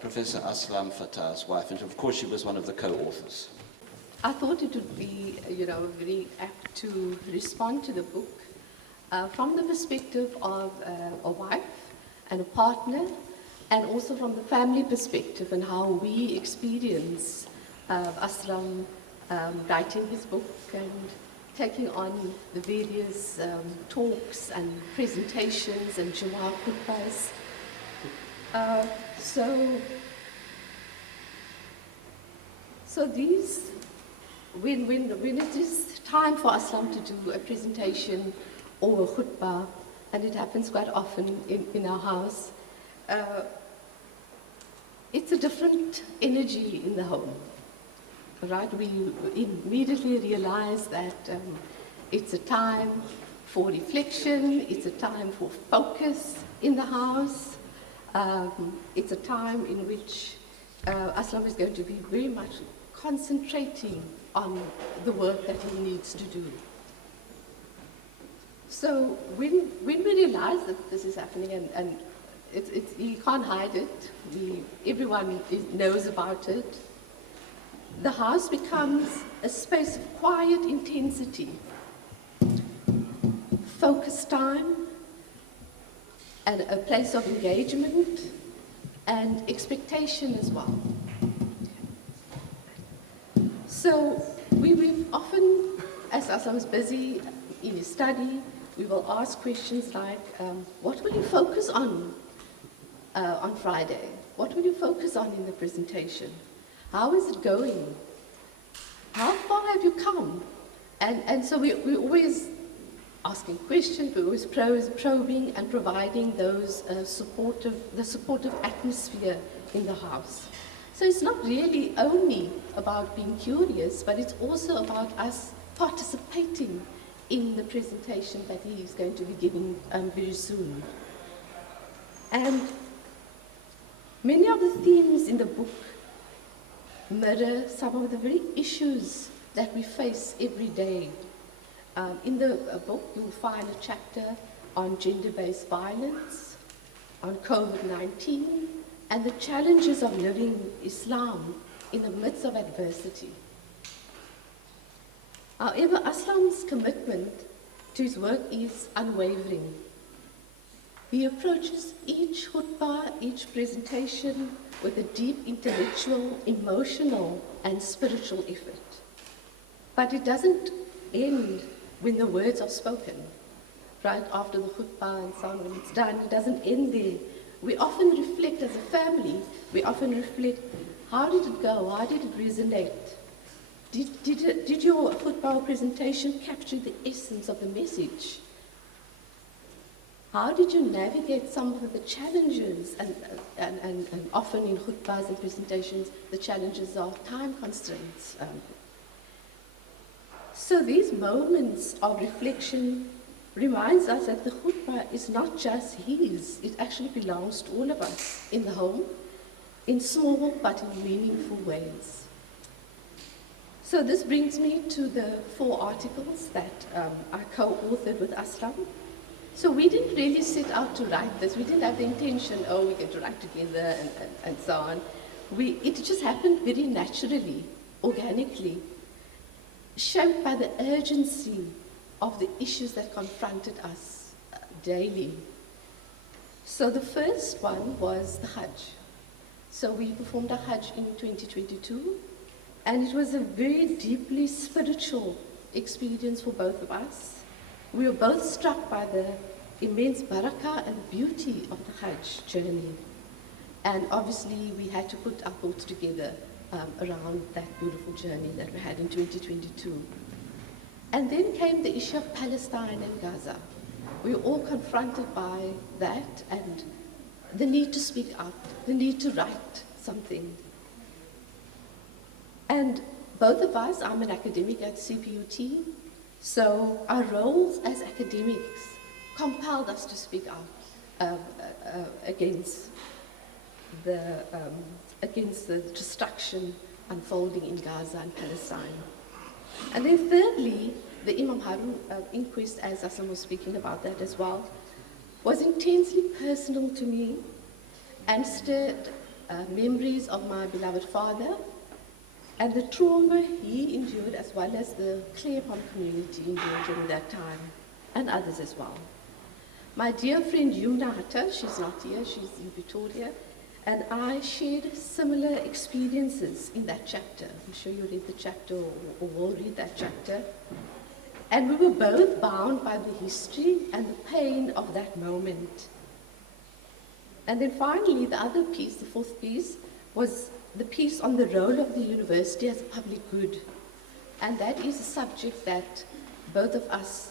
Professor Aslam Fataar's wife, and of course she was one of the co-authors. I thought it would be, very apt to respond to the book from the perspective of a wife and a partner, and also from the family perspective and how we experience Aslam writing his book and taking on the various talks and presentations and Jumu'ah khutbahs. So these, when it is time for Aslam to do a presentation or a khutbah, and it happens quite often in our house, it's a different energy in the home, right? We immediately realize that it's a time for reflection, it's a time for focus in the house, it's a time in which Aslam is going to be very much concentrating on the work that he needs to do. So when we realize that this is happening, and you can't hide it, everyone knows about it, the house becomes a space of quiet intensity, focus time, and a place of engagement and expectation as well. So we often, as Aslam is busy in his study, we will ask questions like, what will you focus on Friday? What will you focus on in the presentation? How is it going? How far have you come? And so we're always asking questions, we're always probing and providing those the supportive atmosphere in the house. So it's not really only about being curious, but it's also about us participating in the presentation that he is going to be giving very soon. And many of the themes in the book mirror some of the very issues that we face every day. In the book, you'll find a chapter on gender-based violence, on COVID-19, and the challenges of living Islam in the midst of adversity. However, Aslam's commitment to his work is unwavering. He approaches each khutbah, each presentation with a deep intellectual, emotional, and spiritual effort. But it doesn't end when the words are spoken, right after the khutbah and so on, when it's done, it doesn't end there. We often reflect as a family, how did it go? How did it resonate? Did your khutbah presentation capture the essence of the message? How did you navigate some of the challenges? And often in khutbahs and presentations, the challenges are time constraints. So these moments of reflection reminds us that the khutbah is not just his, it actually belongs to all of us in the home, in small but in meaningful ways. So So this brings me to the 4 articles that I co-authored with Aslam. So we didn't really set out to write this. We didn't have the intention, oh, we're going to write together and so on. It just happened very naturally, organically, shaped by the urgency of the issues that confronted us daily. So the first one was the Hajj. So we performed a Hajj in 2022, and it was a very deeply spiritual experience for both of us. We were both struck by the immense barakah and beauty of the Hajj journey. And obviously we had to put our thoughts together around that beautiful journey that we had in 2022. And then came the issue of Palestine and Gaza. We were all confronted by that and the need to speak out, the need to write something. And both of us, I'm an academic at CPUT, so our roles as academics compelled us to speak out against the destruction unfolding in Gaza and Palestine. And then thirdly, the Imam Haron inquest, as Aslam was speaking about that as well, was intensely personal to me and stirred memories of my beloved father and the trauma he endured, as well as the Claremont community endured during that time, and others as well. My dear friend Yumna Hatta, she's not here, she's in Pretoria, and I shared similar experiences in that chapter. I'm sure you read the chapter or will read that chapter. And we were both bound by the history and the pain of that moment. And then finally, the other piece, the 4th piece, was the piece on the role of the university as a public good. And that is a subject that both of us,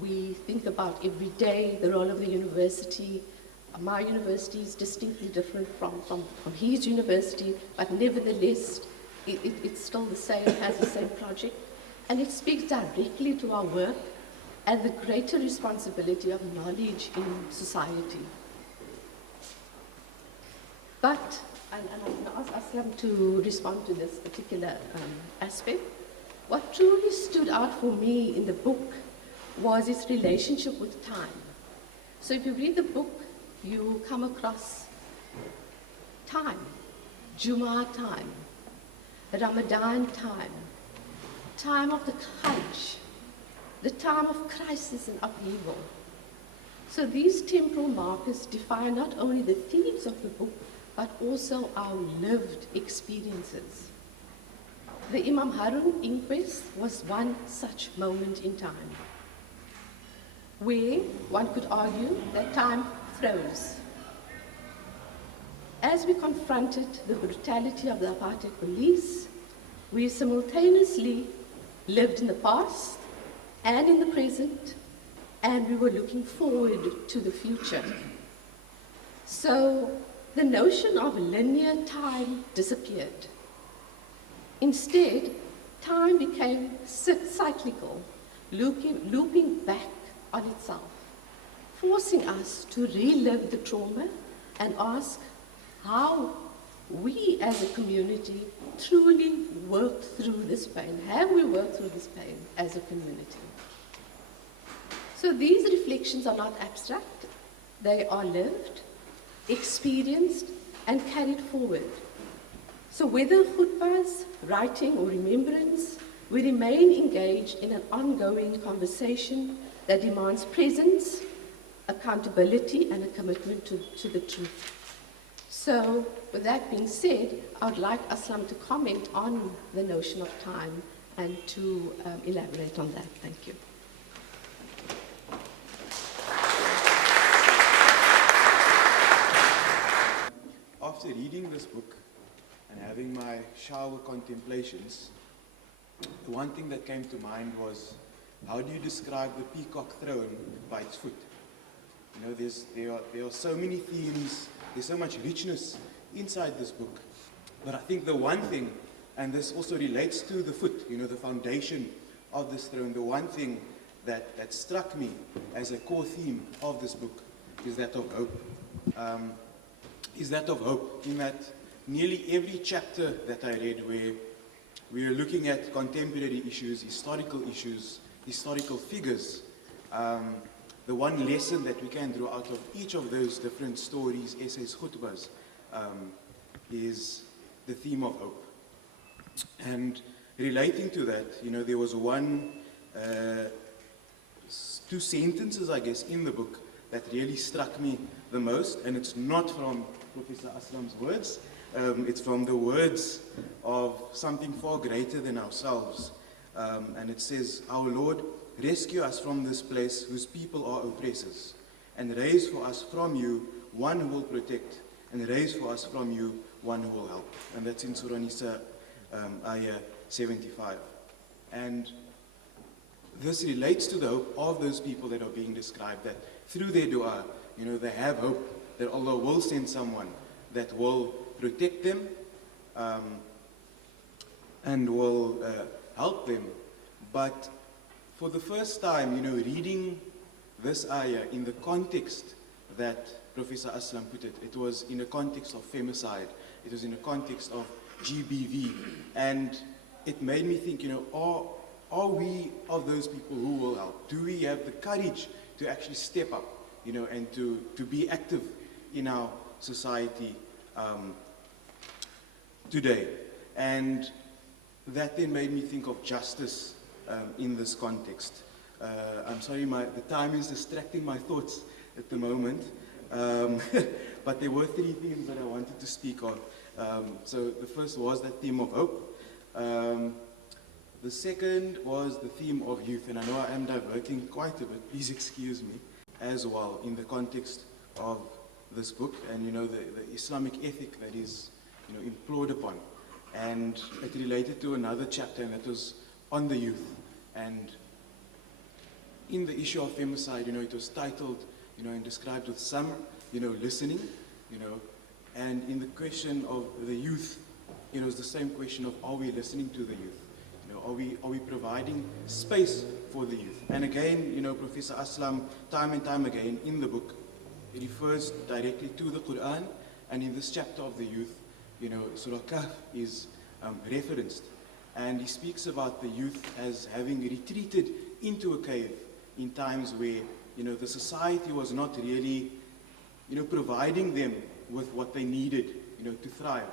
we think about every day, the role of the university. My university is distinctly different from his university, but nevertheless, it's still the same, has the same project. And it speaks directly to our work and the greater responsibility of knowledge in society. But, and I'm going to ask Aslam to respond to this particular aspect, what truly stood out for me in the book was its relationship with time. So if you read the book, you come across time, Jummah time, Ramadan time, time of the Hajj, the time of crisis and upheaval. So these temporal markers define not only the themes of the book, but also our lived experiences. The Imam Haron inquest was one such moment in time, where one could argue that time froze. As we confronted the brutality of the apartheid police, we simultaneously lived in the past and in the present, and we were looking forward to the future. So the notion of linear time disappeared. Instead, time became cyclical, looping back on itself, forcing us to relive the trauma and ask how we as a community truly worked through this pain. Have we worked through this pain as a community? So these reflections are not abstract, they are lived, experienced, and carried forward. So whether khutbahs, writing, or remembrance, we remain engaged in an ongoing conversation that demands presence, accountability, and a commitment to the truth. So, with that being said, I would like Aslam to comment on the notion of time and to elaborate on that. Thank you. After reading this book and having my shower contemplations, the one thing that came to mind was, how do you describe the peacock throne by its foot? You know, there are so many themes, there's so much richness inside this book. But I think the one thing, and this also relates to the foot, you know, the foundation of this throne, the one thing that struck me as a core theme of this book is that of hope. In that nearly every chapter that I read, where we are looking at contemporary issues, historical figures. The one lesson that we can draw out of each of those different stories, essays, khutbahs, is the theme of hope. And relating to that, you know, there was two sentences, I guess, in the book that really struck me the most, and it's not from Professor Aslam's words, it's from the words of something far greater than ourselves. And it says, "Our Lord, rescue us from this place whose people are oppressors, and raise for us from you one who will protect, and raise for us from you one who will help." And that's in Surah Nisa, ayah 75. And this relates to the hope of those people that are being described, that through their dua, you know, they have hope that Allah will send someone that will protect them and will help them. But for the first time, you know, reading this ayah in the context that Professor Aslam put it, it was in a context of femicide, it was in a context of GBV, and it made me think, you know, are we of those people who will help? Do we have the courage to actually step up, you know, and to be active in our society today? And that then made me think of justice in this context. I'm sorry, the time is distracting my thoughts at the moment, but there were three themes that I wanted to speak on. So the first was that theme of hope. The second was the theme of youth, and I know I am diverting quite a bit, please excuse me, as well, in the context of this book, and you know, the Islamic ethic that is, you know, implored upon. And it related to another chapter, and that was on the youth. And in the issue of femicide, you know, it was titled, you know, and described with some, you know, listening, you know, and in the question of the youth, you know, it's the same question of, are we listening to the youth? You know, are we providing space for the youth? And again, you know, Professor Aslam, time and time again in the book, he refers directly to the Quran, and in this chapter of the youth, you know, Surah Kahf is referenced, and he speaks about the youth as having retreated into a cave in times where, you know, the society was not really, you know, providing them with what they needed, you know, to thrive.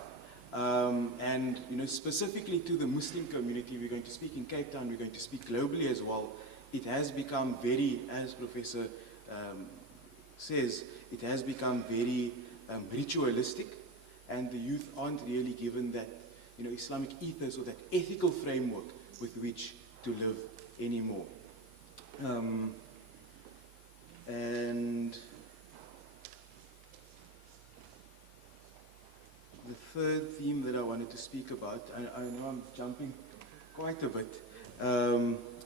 And, you know, specifically to the Muslim community, we're going to speak in Cape Town, we're going to speak globally as well. It has become very, as Professor says, it has become very ritualistic, and the youth aren't really given that, you know, Islamic ethos or that ethical framework with which to live anymore. And the third theme that I wanted to speak about, I know I'm jumping quite a bit,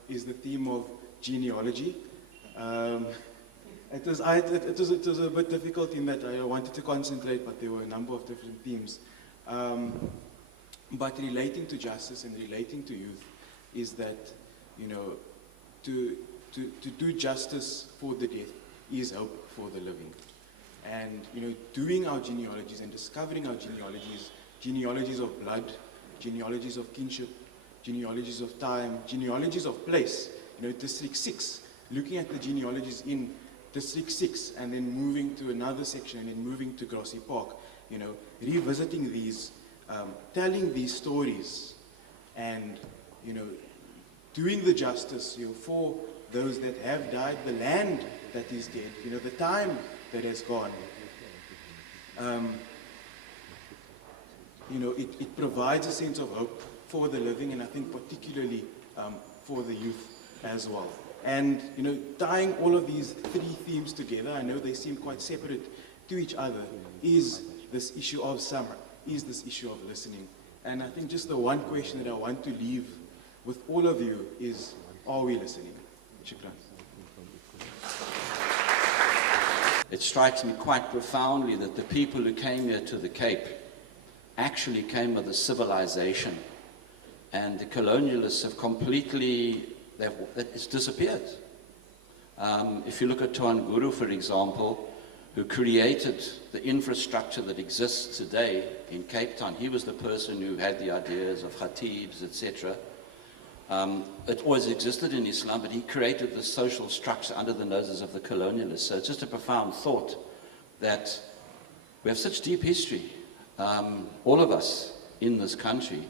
is the theme of genealogy. It was a bit difficult in that I wanted to concentrate, but there were a number of different themes. But relating to justice and relating to youth is that, you know, to do justice for the dead is hope for the living. And, you know, doing our genealogies and discovering our genealogies, genealogies of blood, genealogies of kinship, genealogies of time, genealogies of place, you know, District 6, looking at the genealogies in District 6 and then moving to another section and then moving to Grassy Park, you know, revisiting these, telling these stories and, you know, doing the justice, you know, for those that have died, the land that is dead, you know, the time that has gone. You know, it provides a sense of hope for the living, and I think particularly for the youth as well. And, you know, tying all of these three themes together, I know they seem quite separate to each other, is this issue of summer, is this issue of listening. And I think just the one question that I want to leave with all of you is, are we listening? Shukran. It strikes me quite profoundly that the people who came here to the Cape actually came with a civilization, and the colonialists have completely, it's disappeared. If you look at Tuan Guru, for example, who created the infrastructure that exists today in Cape Town. He was the person who had the ideas of khatibs, etc. It always existed in Islam, but he created the social structure under the noses of the colonialists. So it's just a profound thought that we have such deep history, all of us in this country,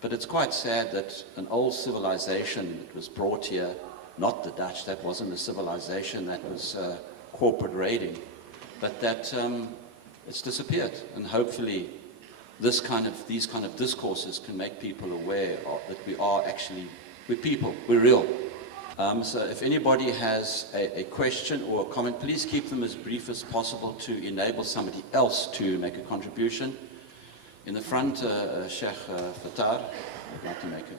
but it's quite sad that an old civilization that was brought here, not the Dutch, that wasn't a civilization, that was corporate raiding, but that it's disappeared. And hopefully these kind of discourses can make people aware that we are actually, we're people, we're real. So if anybody has a question or a comment, please keep them as brief as possible to enable somebody else to make a contribution. In the front, Shafiq Fataar would like to make it.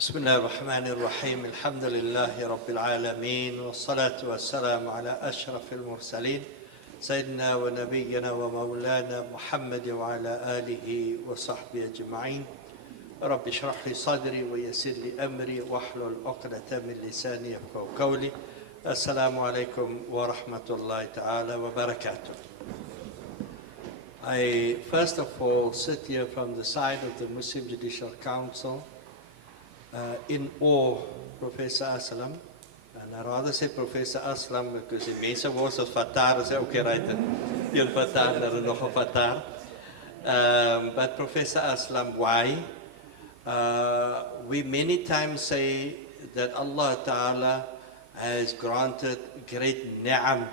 بسم الله الرحمن الرحيم الحمد لله رب العالمين والصلاة والسلام على أشرف المرسلين سيدنا ونبينا ومولانا محمد وعلى آله وصحبه أجمعين رب اشرح لي صدري ويسر لي أمري واحلل عقدة من لساني يفقهوا قولي السلام عليكم ورحمة الله تعالى وبركاته. I first of all sit here from the side of the Muslim Judicial Council in awe, Professor Aslam, and I rather say Professor Aslam because die mense word as Fataar is okay, right? Een Fataar, daar is nog 'n Fataar. But Professor Aslam, why? We many times say that Allah Ta'ala has granted great ni'am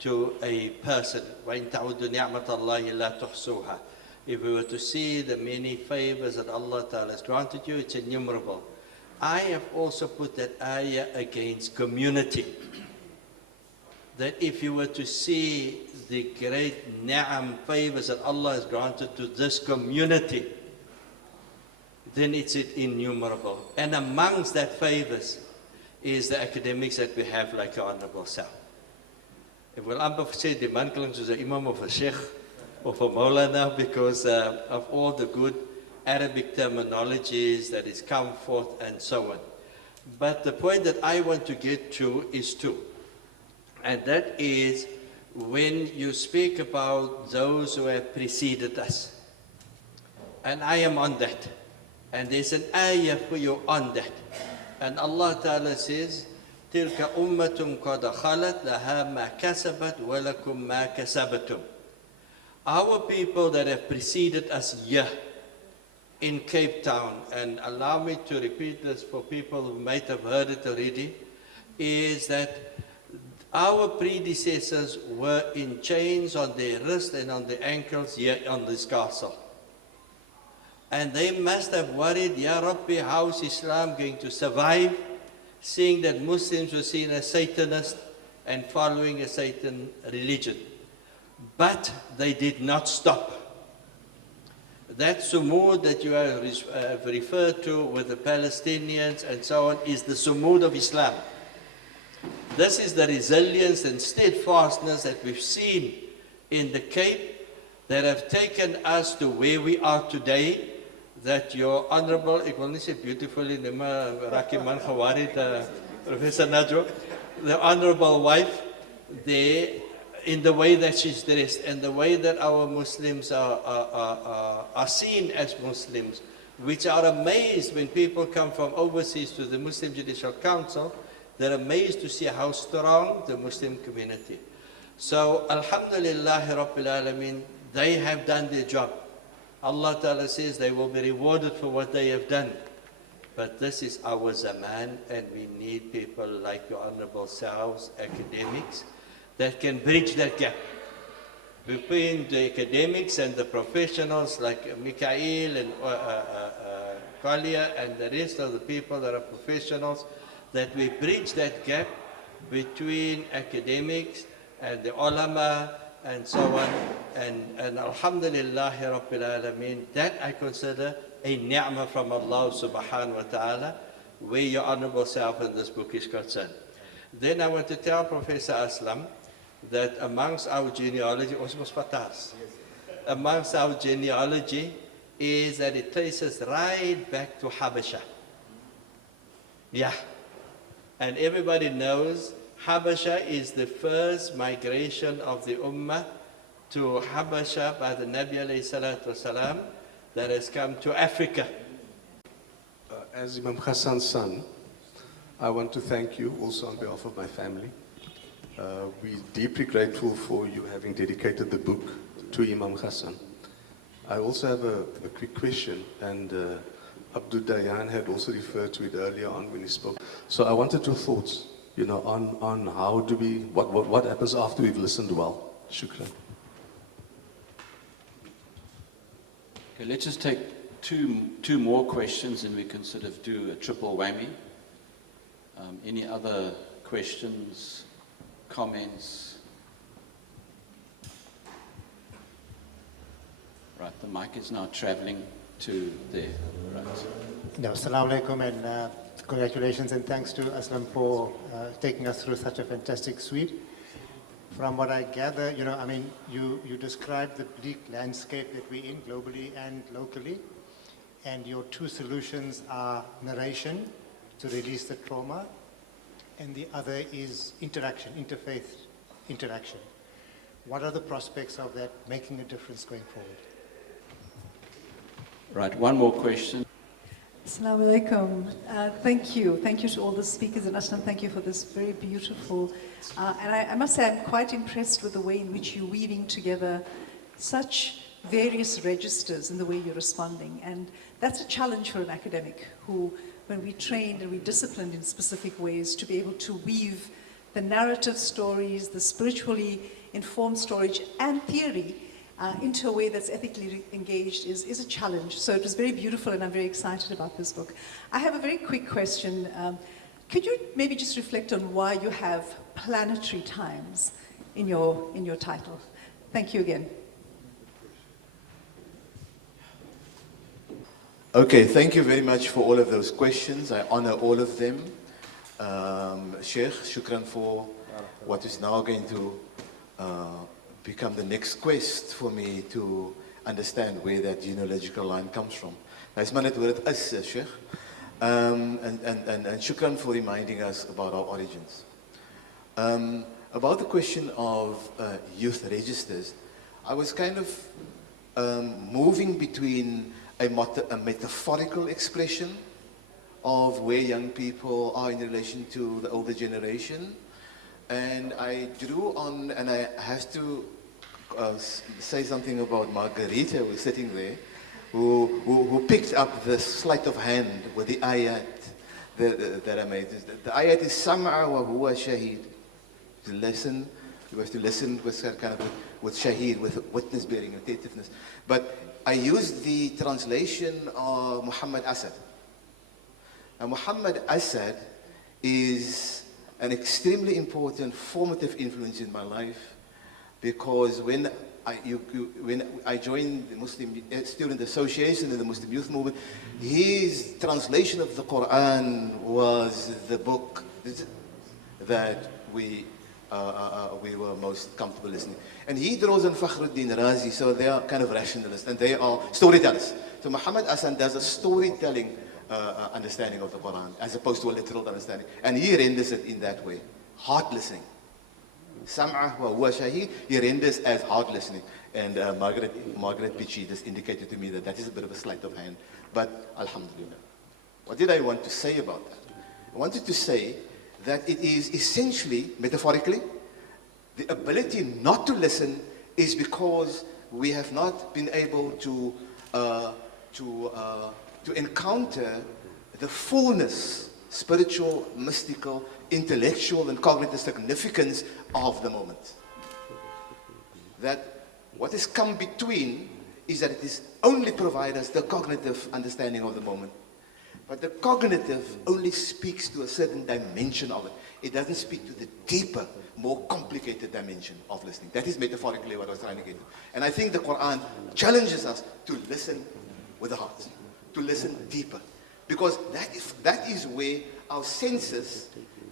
to a person. وَإِن تَعُدُّ نِعْمَةَ اللَّهِ لَا تُحْصُوهَا. If we were to see the many favors that Allah Ta'ala has granted you, it's innumerable. I have also put that ayah against community. That if you were to see the great ni'am favors that Allah has granted to this community, then it's innumerable. And amongst that favors is the academics that we have, like your Honorable Self. Ek wil amper sê die man klink soos 'n imam of a sheikh of a maulana because of all the good Arabic terminologies that is come forth and so on. But the point that I want to get to is two. And that is when you speak about those who have preceded us. And I am on that. And there's an ayah for you on that. And Allah Ta'ala says, تِلْكَ أُمَّةٌ قَدْ خَلَتْ لَهَا مَا كَسَبَتْ وَلَكُمْ مَا كَسَبْتُمْ. Our people that have preceded us here in Cape Town, and allow me to repeat this for people who might have heard it already, is that our predecessors were in chains on their wrists and on their ankles here on this castle. And they must have worried, Ya Rabbi, how is Islam going to survive, seeing that Muslims were seen as Satanists and following a Satan religion. But they did not stop. That sumud that you have referred to with the Palestinians and so on is the sumud of Islam. This is the resilience and steadfastness that we've seen in the Cape that have taken us to where we are today, that your Honorable, ek wil nie sê beautifully, Rakiman Khawarit, Professor Najwa, the Honorable wife, there, in the way that she's dressed and the way that our Muslims are seen as Muslims, which are amazed when people come from overseas to the Muslim Judicial Council, they're amazed to see how strong the Muslim community. So, Alhamdulillah Rabbil Alameen, they have done their job. Allah Ta'ala says they will be rewarded for what they have done. But this is our zaman, and we need people like your honorable selves, academics, that can bridge that gap between the academics and the professionals like Mikhail and Kalia and the rest of the people that are professionals, that we bridge that gap between academics and the ulama and so on. And Alhamdulillah Rabbil Alameen, that I consider a ni'mah from Allah subhanahu wa ta'ala, where your honorable self in this book is concerned. Then I want to tell Professor Aslam that amongst our genealogy, amongst our genealogy is that it traces right back to Habasha. Yeah. And everybody knows Habasha is the first migration of the Ummah to Habasha by the Nabi alayhi salatu wasalam that has come to Africa. As Imam Hassan's son, I want to thank you also on behalf of my family. We're deeply grateful for you having dedicated the book to Imam Hassan. I also have a quick question, and Abdud Daiyaan had also referred to it earlier on when he spoke. So I wanted your thoughts, on how do we, what happens after we've listened well. Shukran. Okay, let's just take two more questions and we can sort of do a triple whammy. Any other questions, comments? Right, the mic is now traveling to there. Right. No, Assalamu alaikum, and congratulations and thanks to Aslam for taking us through such a fantastic suite. From what I gather, you described the bleak landscape that we're in globally and locally, and your two solutions are narration to release the trauma, and the other is interaction, interfaith interaction. What are the prospects of that making a difference going forward? Right, one more question. Assalamu alaikum. Thank you. Thank you to all the speakers, and Aslam, thank you for this very beautiful. And I must say, I'm quite impressed with the way in which you're weaving together such various registers in the way you're responding. And that's a challenge for an academic who, when we trained and we disciplined in specific ways to be able to weave the narrative stories, the spiritually informed stories and theory into a way that's ethically engaged is a challenge. So it was very beautiful, and I'm very excited about this book. I have a very quick question. Could you maybe just reflect on why you have planetary times in your title? Thank you again. Okay, thank you very much for all of those questions. I honor all of them. Sheikh, shukran for what is now going to become the next quest for me to understand where that genealogical line comes from. As man het oor dit is, Sheikh. And shukran for reminding us about our origins. About the question of youth registers, I was kind of moving between a metaphorical expression of where young people are in relation to the older generation. And I drew on, and I have to say something about Margarita, who was sitting there, who picked up the sleight of hand with the ayat that I made. The ayat is Sam'a wa huwa shaheed. To listen, you have to listen with kind of with shaheed, with witness bearing, attentiveness. But I used the translation of Muhammad Asad. Now, Muhammad Asad is an extremely important formative influence in my life, because when I joined the Muslim Student Association and the Muslim Youth Movement, his translation of the Quran was the book that we were most comfortable listening. And he draws on Fakhruddin Razi, so they are kind of rationalists and they are storytellers. So Muhammad Asad does a storytelling understanding of the Quran as opposed to a literal understanding. And he renders it in that way, heart listening. Sam'ah wa huwa shaheed, he renders as heart listening. And Margaret Pichi just indicated to me that is a bit of a sleight of hand. But alhamdulillah. What did I want to say about that? I wanted to say that it is essentially, metaphorically, the ability not to listen is because we have not been able to encounter the fullness, spiritual, mystical, intellectual, and cognitive significance of the moment. That what has come between is that it is only provide us the cognitive understanding of the moment. But the cognitive only speaks to a certain dimension of it. It doesn't speak to the deeper, more complicated dimension of listening. That is metaphorically what I was trying to get to. And I think the Quran challenges us to listen with the heart, to listen deeper. Because that is where our senses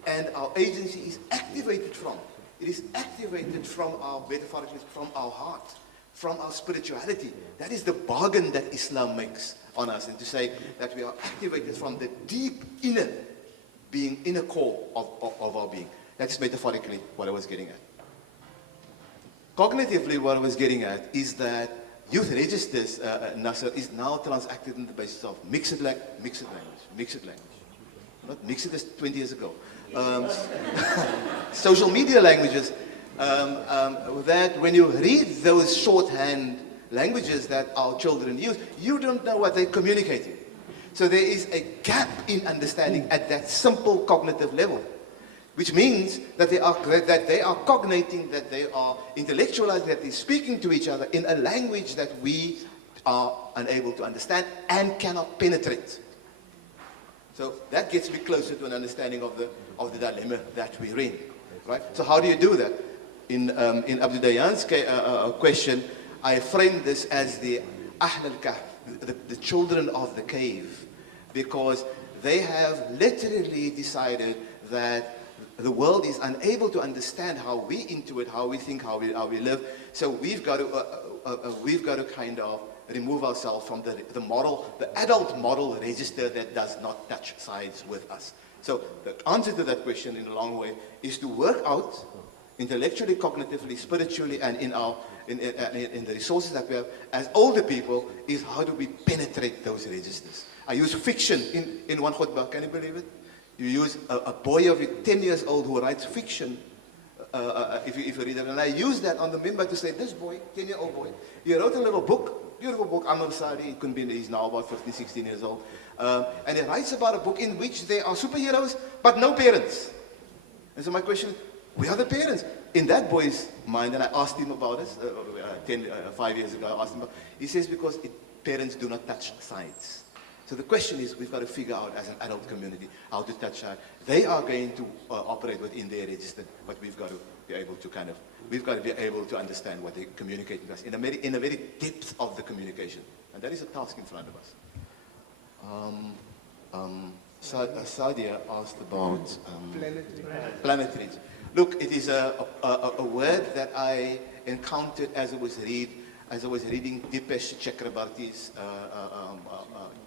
and our agency is activated from. It is activated from our, metaphorically, from our heart, from our spirituality. That is the bargain that Islam makes on us, and to say that we are activated from the deep inner being, inner core of our being. That's metaphorically what I was getting at. Cognitively, what I was getting at is that youth registers, Nasser, is now transacted on the basis of mixed language. Not mixed as 20 years ago. Social media languages, that when you read those shorthand languages that our children use, you don't know what they're communicating. So there is a gap in understanding at that simple cognitive level, which means that they are cognating, that they are intellectualizing, that they're speaking to each other in a language that we are unable to understand and cannot penetrate. So that gets me closer to an understanding of the dilemma that we're in, right? So how do you do that? In Abdud Dayyaan's question, I framed this as the Ahl al-Kahf, the children of the cave, because they have literally decided that the world is unable to understand how we intuit, how we think, how we live. So we've got to kind of remove ourselves from the adult moral register that does not touch sides with us. So the answer to that question in a long way is to work out intellectually, cognitively, spiritually, and in the resources that we have as older people, is how do we penetrate those registers. I use fiction in one khutbah, can you believe it? You use a boy of 10 years old who writes fiction, if you read it, and I use that on the minbar to say, this boy, 10-year-old boy, he wrote a little book, beautiful book, Amr Sari, he's now about 15, 16 years old, and he writes about a book in which there are superheroes, but no parents. And so my question is, where are the parents? In that boy's mind, and I asked him about this 5 years ago, I asked him about, he says because parents do not touch sides. So the question is, we've got to figure out as an adult community how to touch sides. They are going to operate within their register, but we've got to be able to understand what they communicate with us in a very depth of the communication. And that is a task in front of us. Sadia asked about planetary. Look, it is a word that I encountered as I was reading Dipesh Chakrabarty's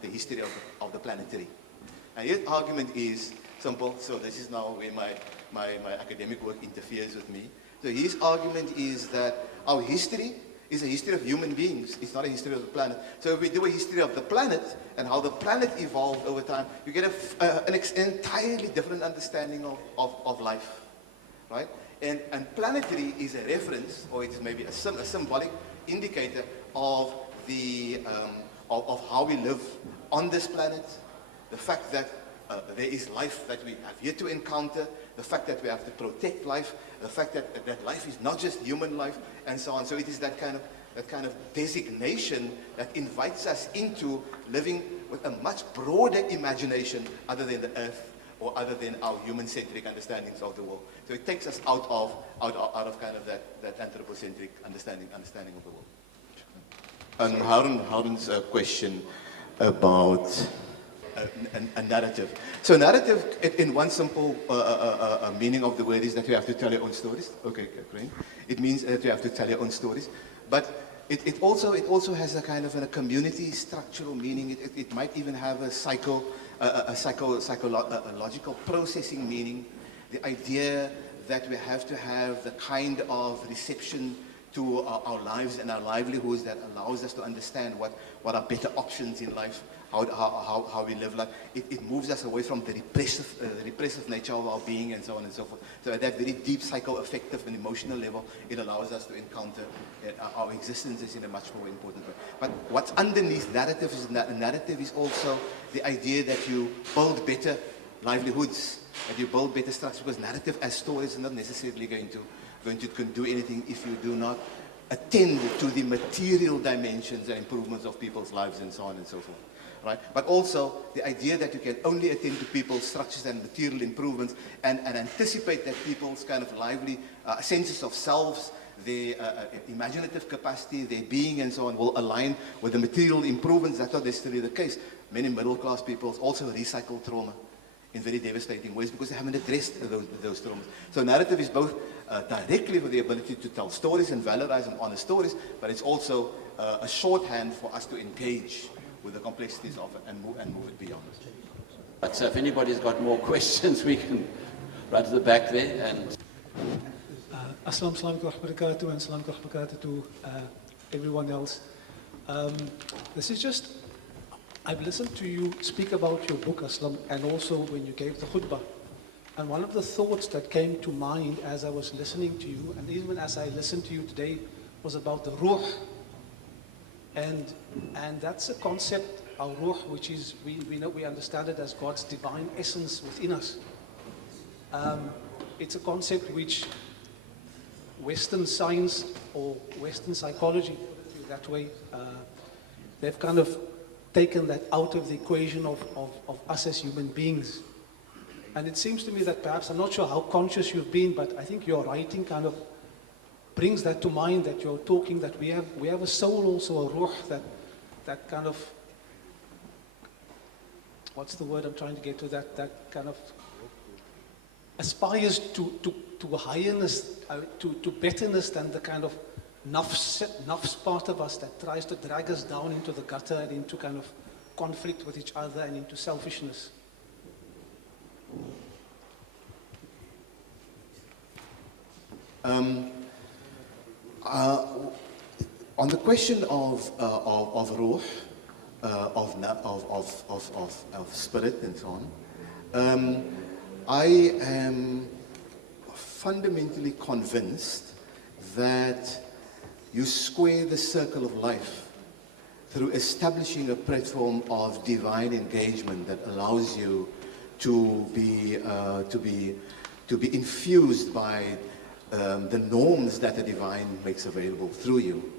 The History of the Planetary. And his argument is simple, so this is now where my academic work interferes with me. So his argument is that our history is a history of human beings. It's not a history of the planet. So if we do a history of the planet and how the planet evolved over time, you get an entirely different understanding of life. Right? And planetary is a reference, or it's maybe a symbolic indicator of of how we live on this planet, the fact that there is life that we have yet to encounter, the fact that we have to protect life, the fact that life is not just human life, and so on. So it is that kind of designation that invites us into living with a much broader imagination other than the earth, or other than our human-centric understandings of the world. So it takes us out of kind of that anthropocentric understanding of the world. And Haron's question about a narrative. So narrative, in one simple meaning of the word, is that you have to tell your own stories. Okay, great. It means that you have to tell your own stories, but it also has a kind of a community structural meaning. It might even have a psychological processing meaning, the idea that we have to have the kind of reception to our lives and our livelihoods that allows us to understand what are better options in life, how we live life. It moves us away from the repressive nature of our being and so on and so forth. So at that very deep psychoaffective and emotional level, it allows us to encounter our existences in a much more important way. But what's underneath narrative is also the idea that you build better livelihoods, that you build better structures, because narrative as stories is not necessarily going to do anything if you do not attend to the material dimensions and improvements of people's lives and so on and so forth. Right? But also the idea that you can only attend to people's structures and material improvements and anticipate that people's kind of lively senses of selves, their imaginative capacity, their being and so on will align with the material improvements. That's not necessarily the case. Many middle-class people also recycle trauma in very devastating ways because they haven't addressed those traumas. So narrative is both directly for the ability to tell stories and valorize and honor stories, but it's also a shorthand for us to engage with the complexities of it and move it beyond. But so if anybody's got more questions, we can right at the back there. And Aslam Barakatuh and Salam Barakatuh to everyone else. This is just, I've listened to you speak about your book, Aslam, and also when you gave the khutbah. And one of the thoughts that came to mind as I was listening to you, and even as I listened to you today, was about the ruh. And that's a concept, our ruh, which is, we understand it as God's divine essence within us. It's a concept which Western science or Western psychology, that way, they've kind of taken that out of the equation of us as human beings. And it seems to me that perhaps, I'm not sure how conscious you've been, but I think your writing kind of brings that to mind, that you're talking, that we have a soul also, a ruh, that kind of, what's the word I'm trying to get to, that kind of aspires to a highness, to betterness than the kind of nafs part of us that tries to drag us down into the gutter and into kind of conflict with each other and into selfishness. On the question of ruh, of spirit and so on, I am fundamentally convinced that you square the circle of life through establishing a platform of divine engagement that allows you to be infused by the norms that the divine makes available through you,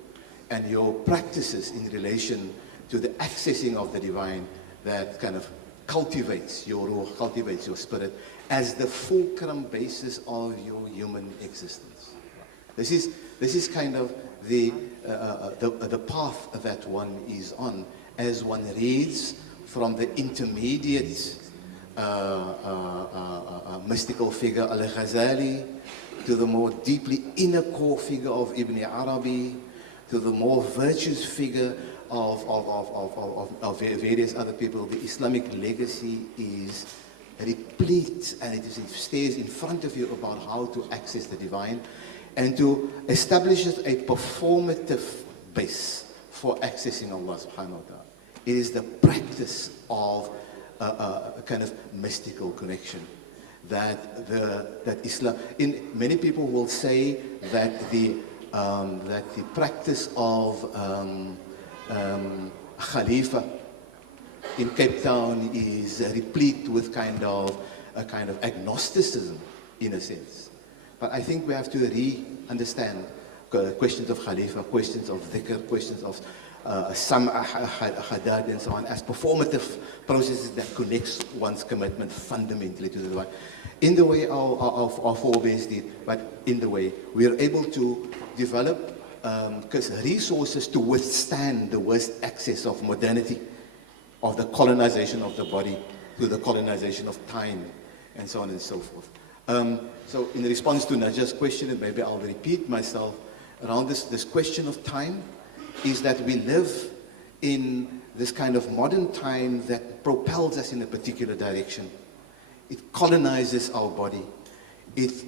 and your practices in relation to the accessing of the divine that kind of cultivates your ruh, cultivates your spirit as the fulcrum basis of your human existence. This is kind of the path that one is on as one reads from the intermediate mystical figure Al-Ghazali, to the more deeply inner core figure of Ibn Arabi, to the more virtuous figure of various other people. The Islamic legacy is replete, and it stays in front of you about how to access the divine and to establish a performative base for accessing Allah subhanahu wa ta'ala. It is the practice of a kind of mystical connection that Islam, many people will say that the practice of Khalifa in Cape Town is replete with a kind of agnosticism in a sense. But I think we have to re-understand questions of Khalifa, questions of dhikr, questions of Sam'a, Hadad, and so on, as performative processes that connects one's commitment fundamentally to the divine. In the way our forebears did, but in the way we are able to develop resources to withstand the worst access of modernity, of the colonization of the body, to the colonization of time, and so on and so forth. So in response to Najwa's question, and maybe I'll repeat myself, around this question of time, is that we live in this kind of modern time that propels us in a particular direction. It colonizes our body. It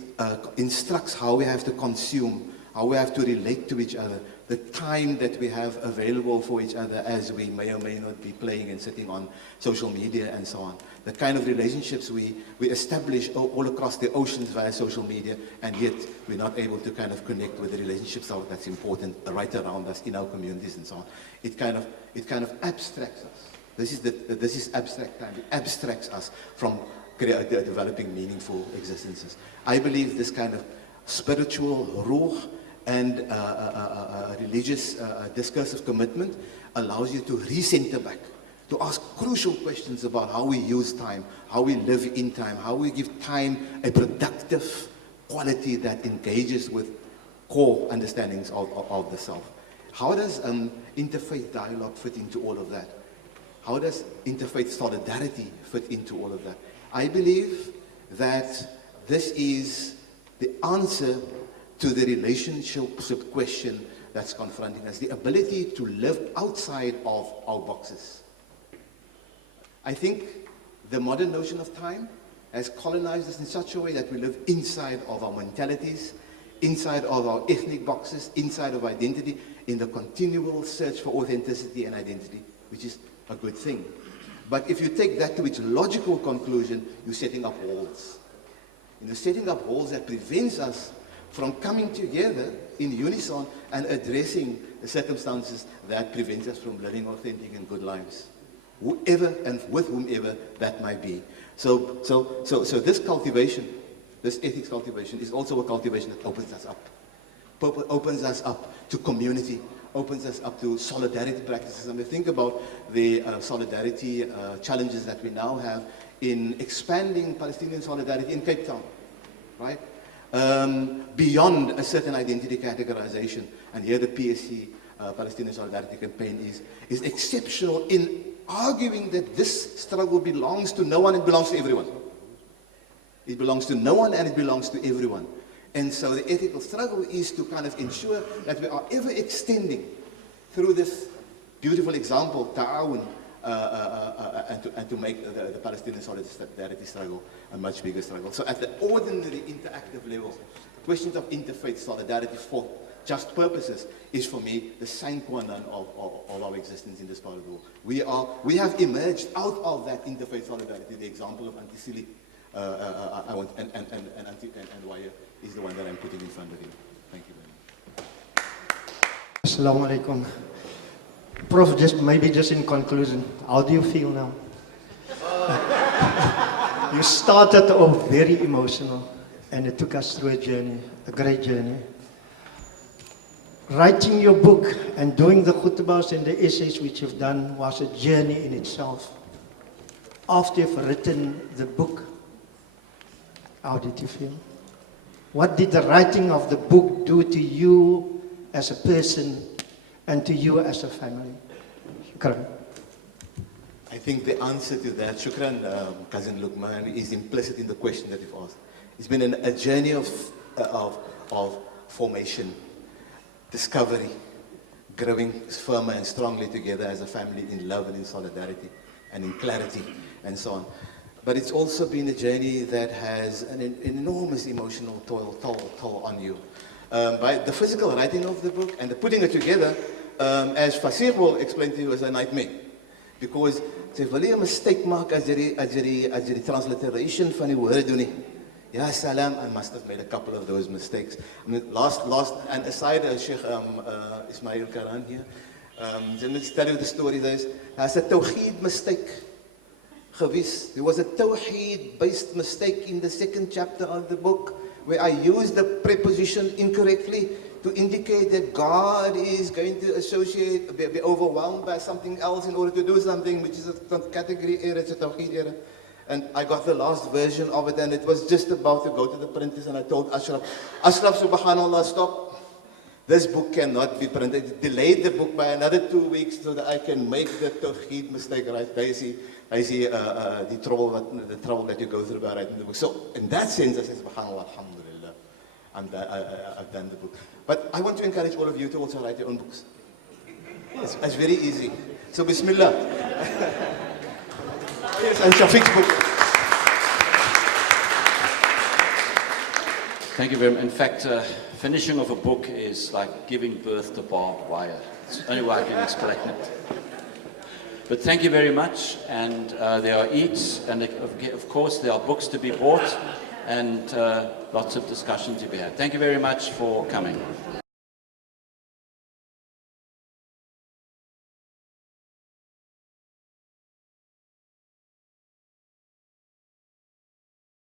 instructs how we have to consume, how we have to relate to each other, the time that we have available for each other as we may or may not be playing and sitting on social media and so on. The kind of relationships we establish all across the oceans via social media, and yet we're not able to kind of connect with the relationships that's important right around us in our communities and so on. It kind of abstracts us. This is abstract time. It abstracts us from developing meaningful existences. I believe this kind of spiritual ruh and religious discursive commitment allows you to recenter back, to ask crucial questions about how we use time, how we live in time, how we give time a productive quality that engages with core understandings of the self. How does interfaith dialogue fit into all of that? How does interfaith solidarity fit into all of that? I believe that this is the answer to the relationship question that's confronting us, the ability to live outside of our boxes. I think the modern notion of time has colonized us in such a way that we live inside of our mentalities, inside of our ethnic boxes, inside of identity, in the continual search for authenticity and identity, which is a good thing. But if you take that to its logical conclusion, you're setting up walls. You're setting up walls that prevents us from coming together in unison and addressing the circumstances that prevent us from living authentic and good lives, whoever and with whomever that might be. So this cultivation, this ethics cultivation, is also a cultivation that opens us up. Opens us up to community, opens us up to solidarity practices. And we think about the solidarity challenges that we now have in expanding Palestinian solidarity in Cape Town, right? Beyond a certain identity categorization. And here the PSC, Palestinian Solidarity Campaign, is exceptional in arguing that this struggle belongs to no one, it belongs to everyone. It belongs to no one and it belongs to everyone. And so the ethical struggle is to kind of ensure that we are ever extending through this beautiful example, ta'awun, and to make the Palestinian solidarity struggle a much bigger struggle. So at the ordinary interactive level, questions of interfaith solidarity for just purposes is for me the sine qua non of our existence in this part of the world. We have emerged out of that interfaith solidarity. The example of Antisili and Wire is the one that I'm putting in front of you. Thank you very much. Assalamu alaikum. Prof, maybe just in conclusion, how do you feel now? You started off very emotional and it took us through a journey, a great journey. Writing your book and doing the khutbahs and the essays which you've done was a journey in itself. After you've written the book, how did you feel? What did the writing of the book do to you as a person and to you as a family? Shukran. I think the answer to that, Shukran, Cousin Luqman, is implicit in the question that you've asked. It's been a journey of formation, discovery, growing firmer and strongly together as a family in love and in solidarity and in clarity and so on. But it's also been a journey that has an enormous emotional toll on you. By the physical writing of the book and the putting it together, as Fasir will explain to you, is a nightmare. Because if you a mistake mark as the transliteration van die woorde doen nie. Ya salam, I must have made a couple of those mistakes. I mean, last, and aside Sheikh Ismail Karan here, let me tell you the story. There's a tawheed mistake. There was a tawheed-based mistake in the second chapter of the book where I used the preposition incorrectly to indicate that God is going to be overwhelmed by something else in order to do something, which is a category error, it's a tawheed error. And I got the last version of it, and it was just about to go to the printers, and I told Ashraf, subhanallah, stop. This book cannot be printed. Delayed the book by another 2 weeks so that I can make the tawheed mistake right. I see the trouble that you go through by writing the book. So in that sense, I say, subhanallah, alhamdulillah, I've done the book. But I want to encourage all of you to also write your own books. It's very easy. So bismillah. Yes, and Shafiq's book. Thank you very much. In fact, finishing of a book is like giving birth to barbed wire. It's the only way I can explain it. But thank you very much. And there are eats, and of course there are books to be bought, and lots of discussion to be had. Thank you very much for coming.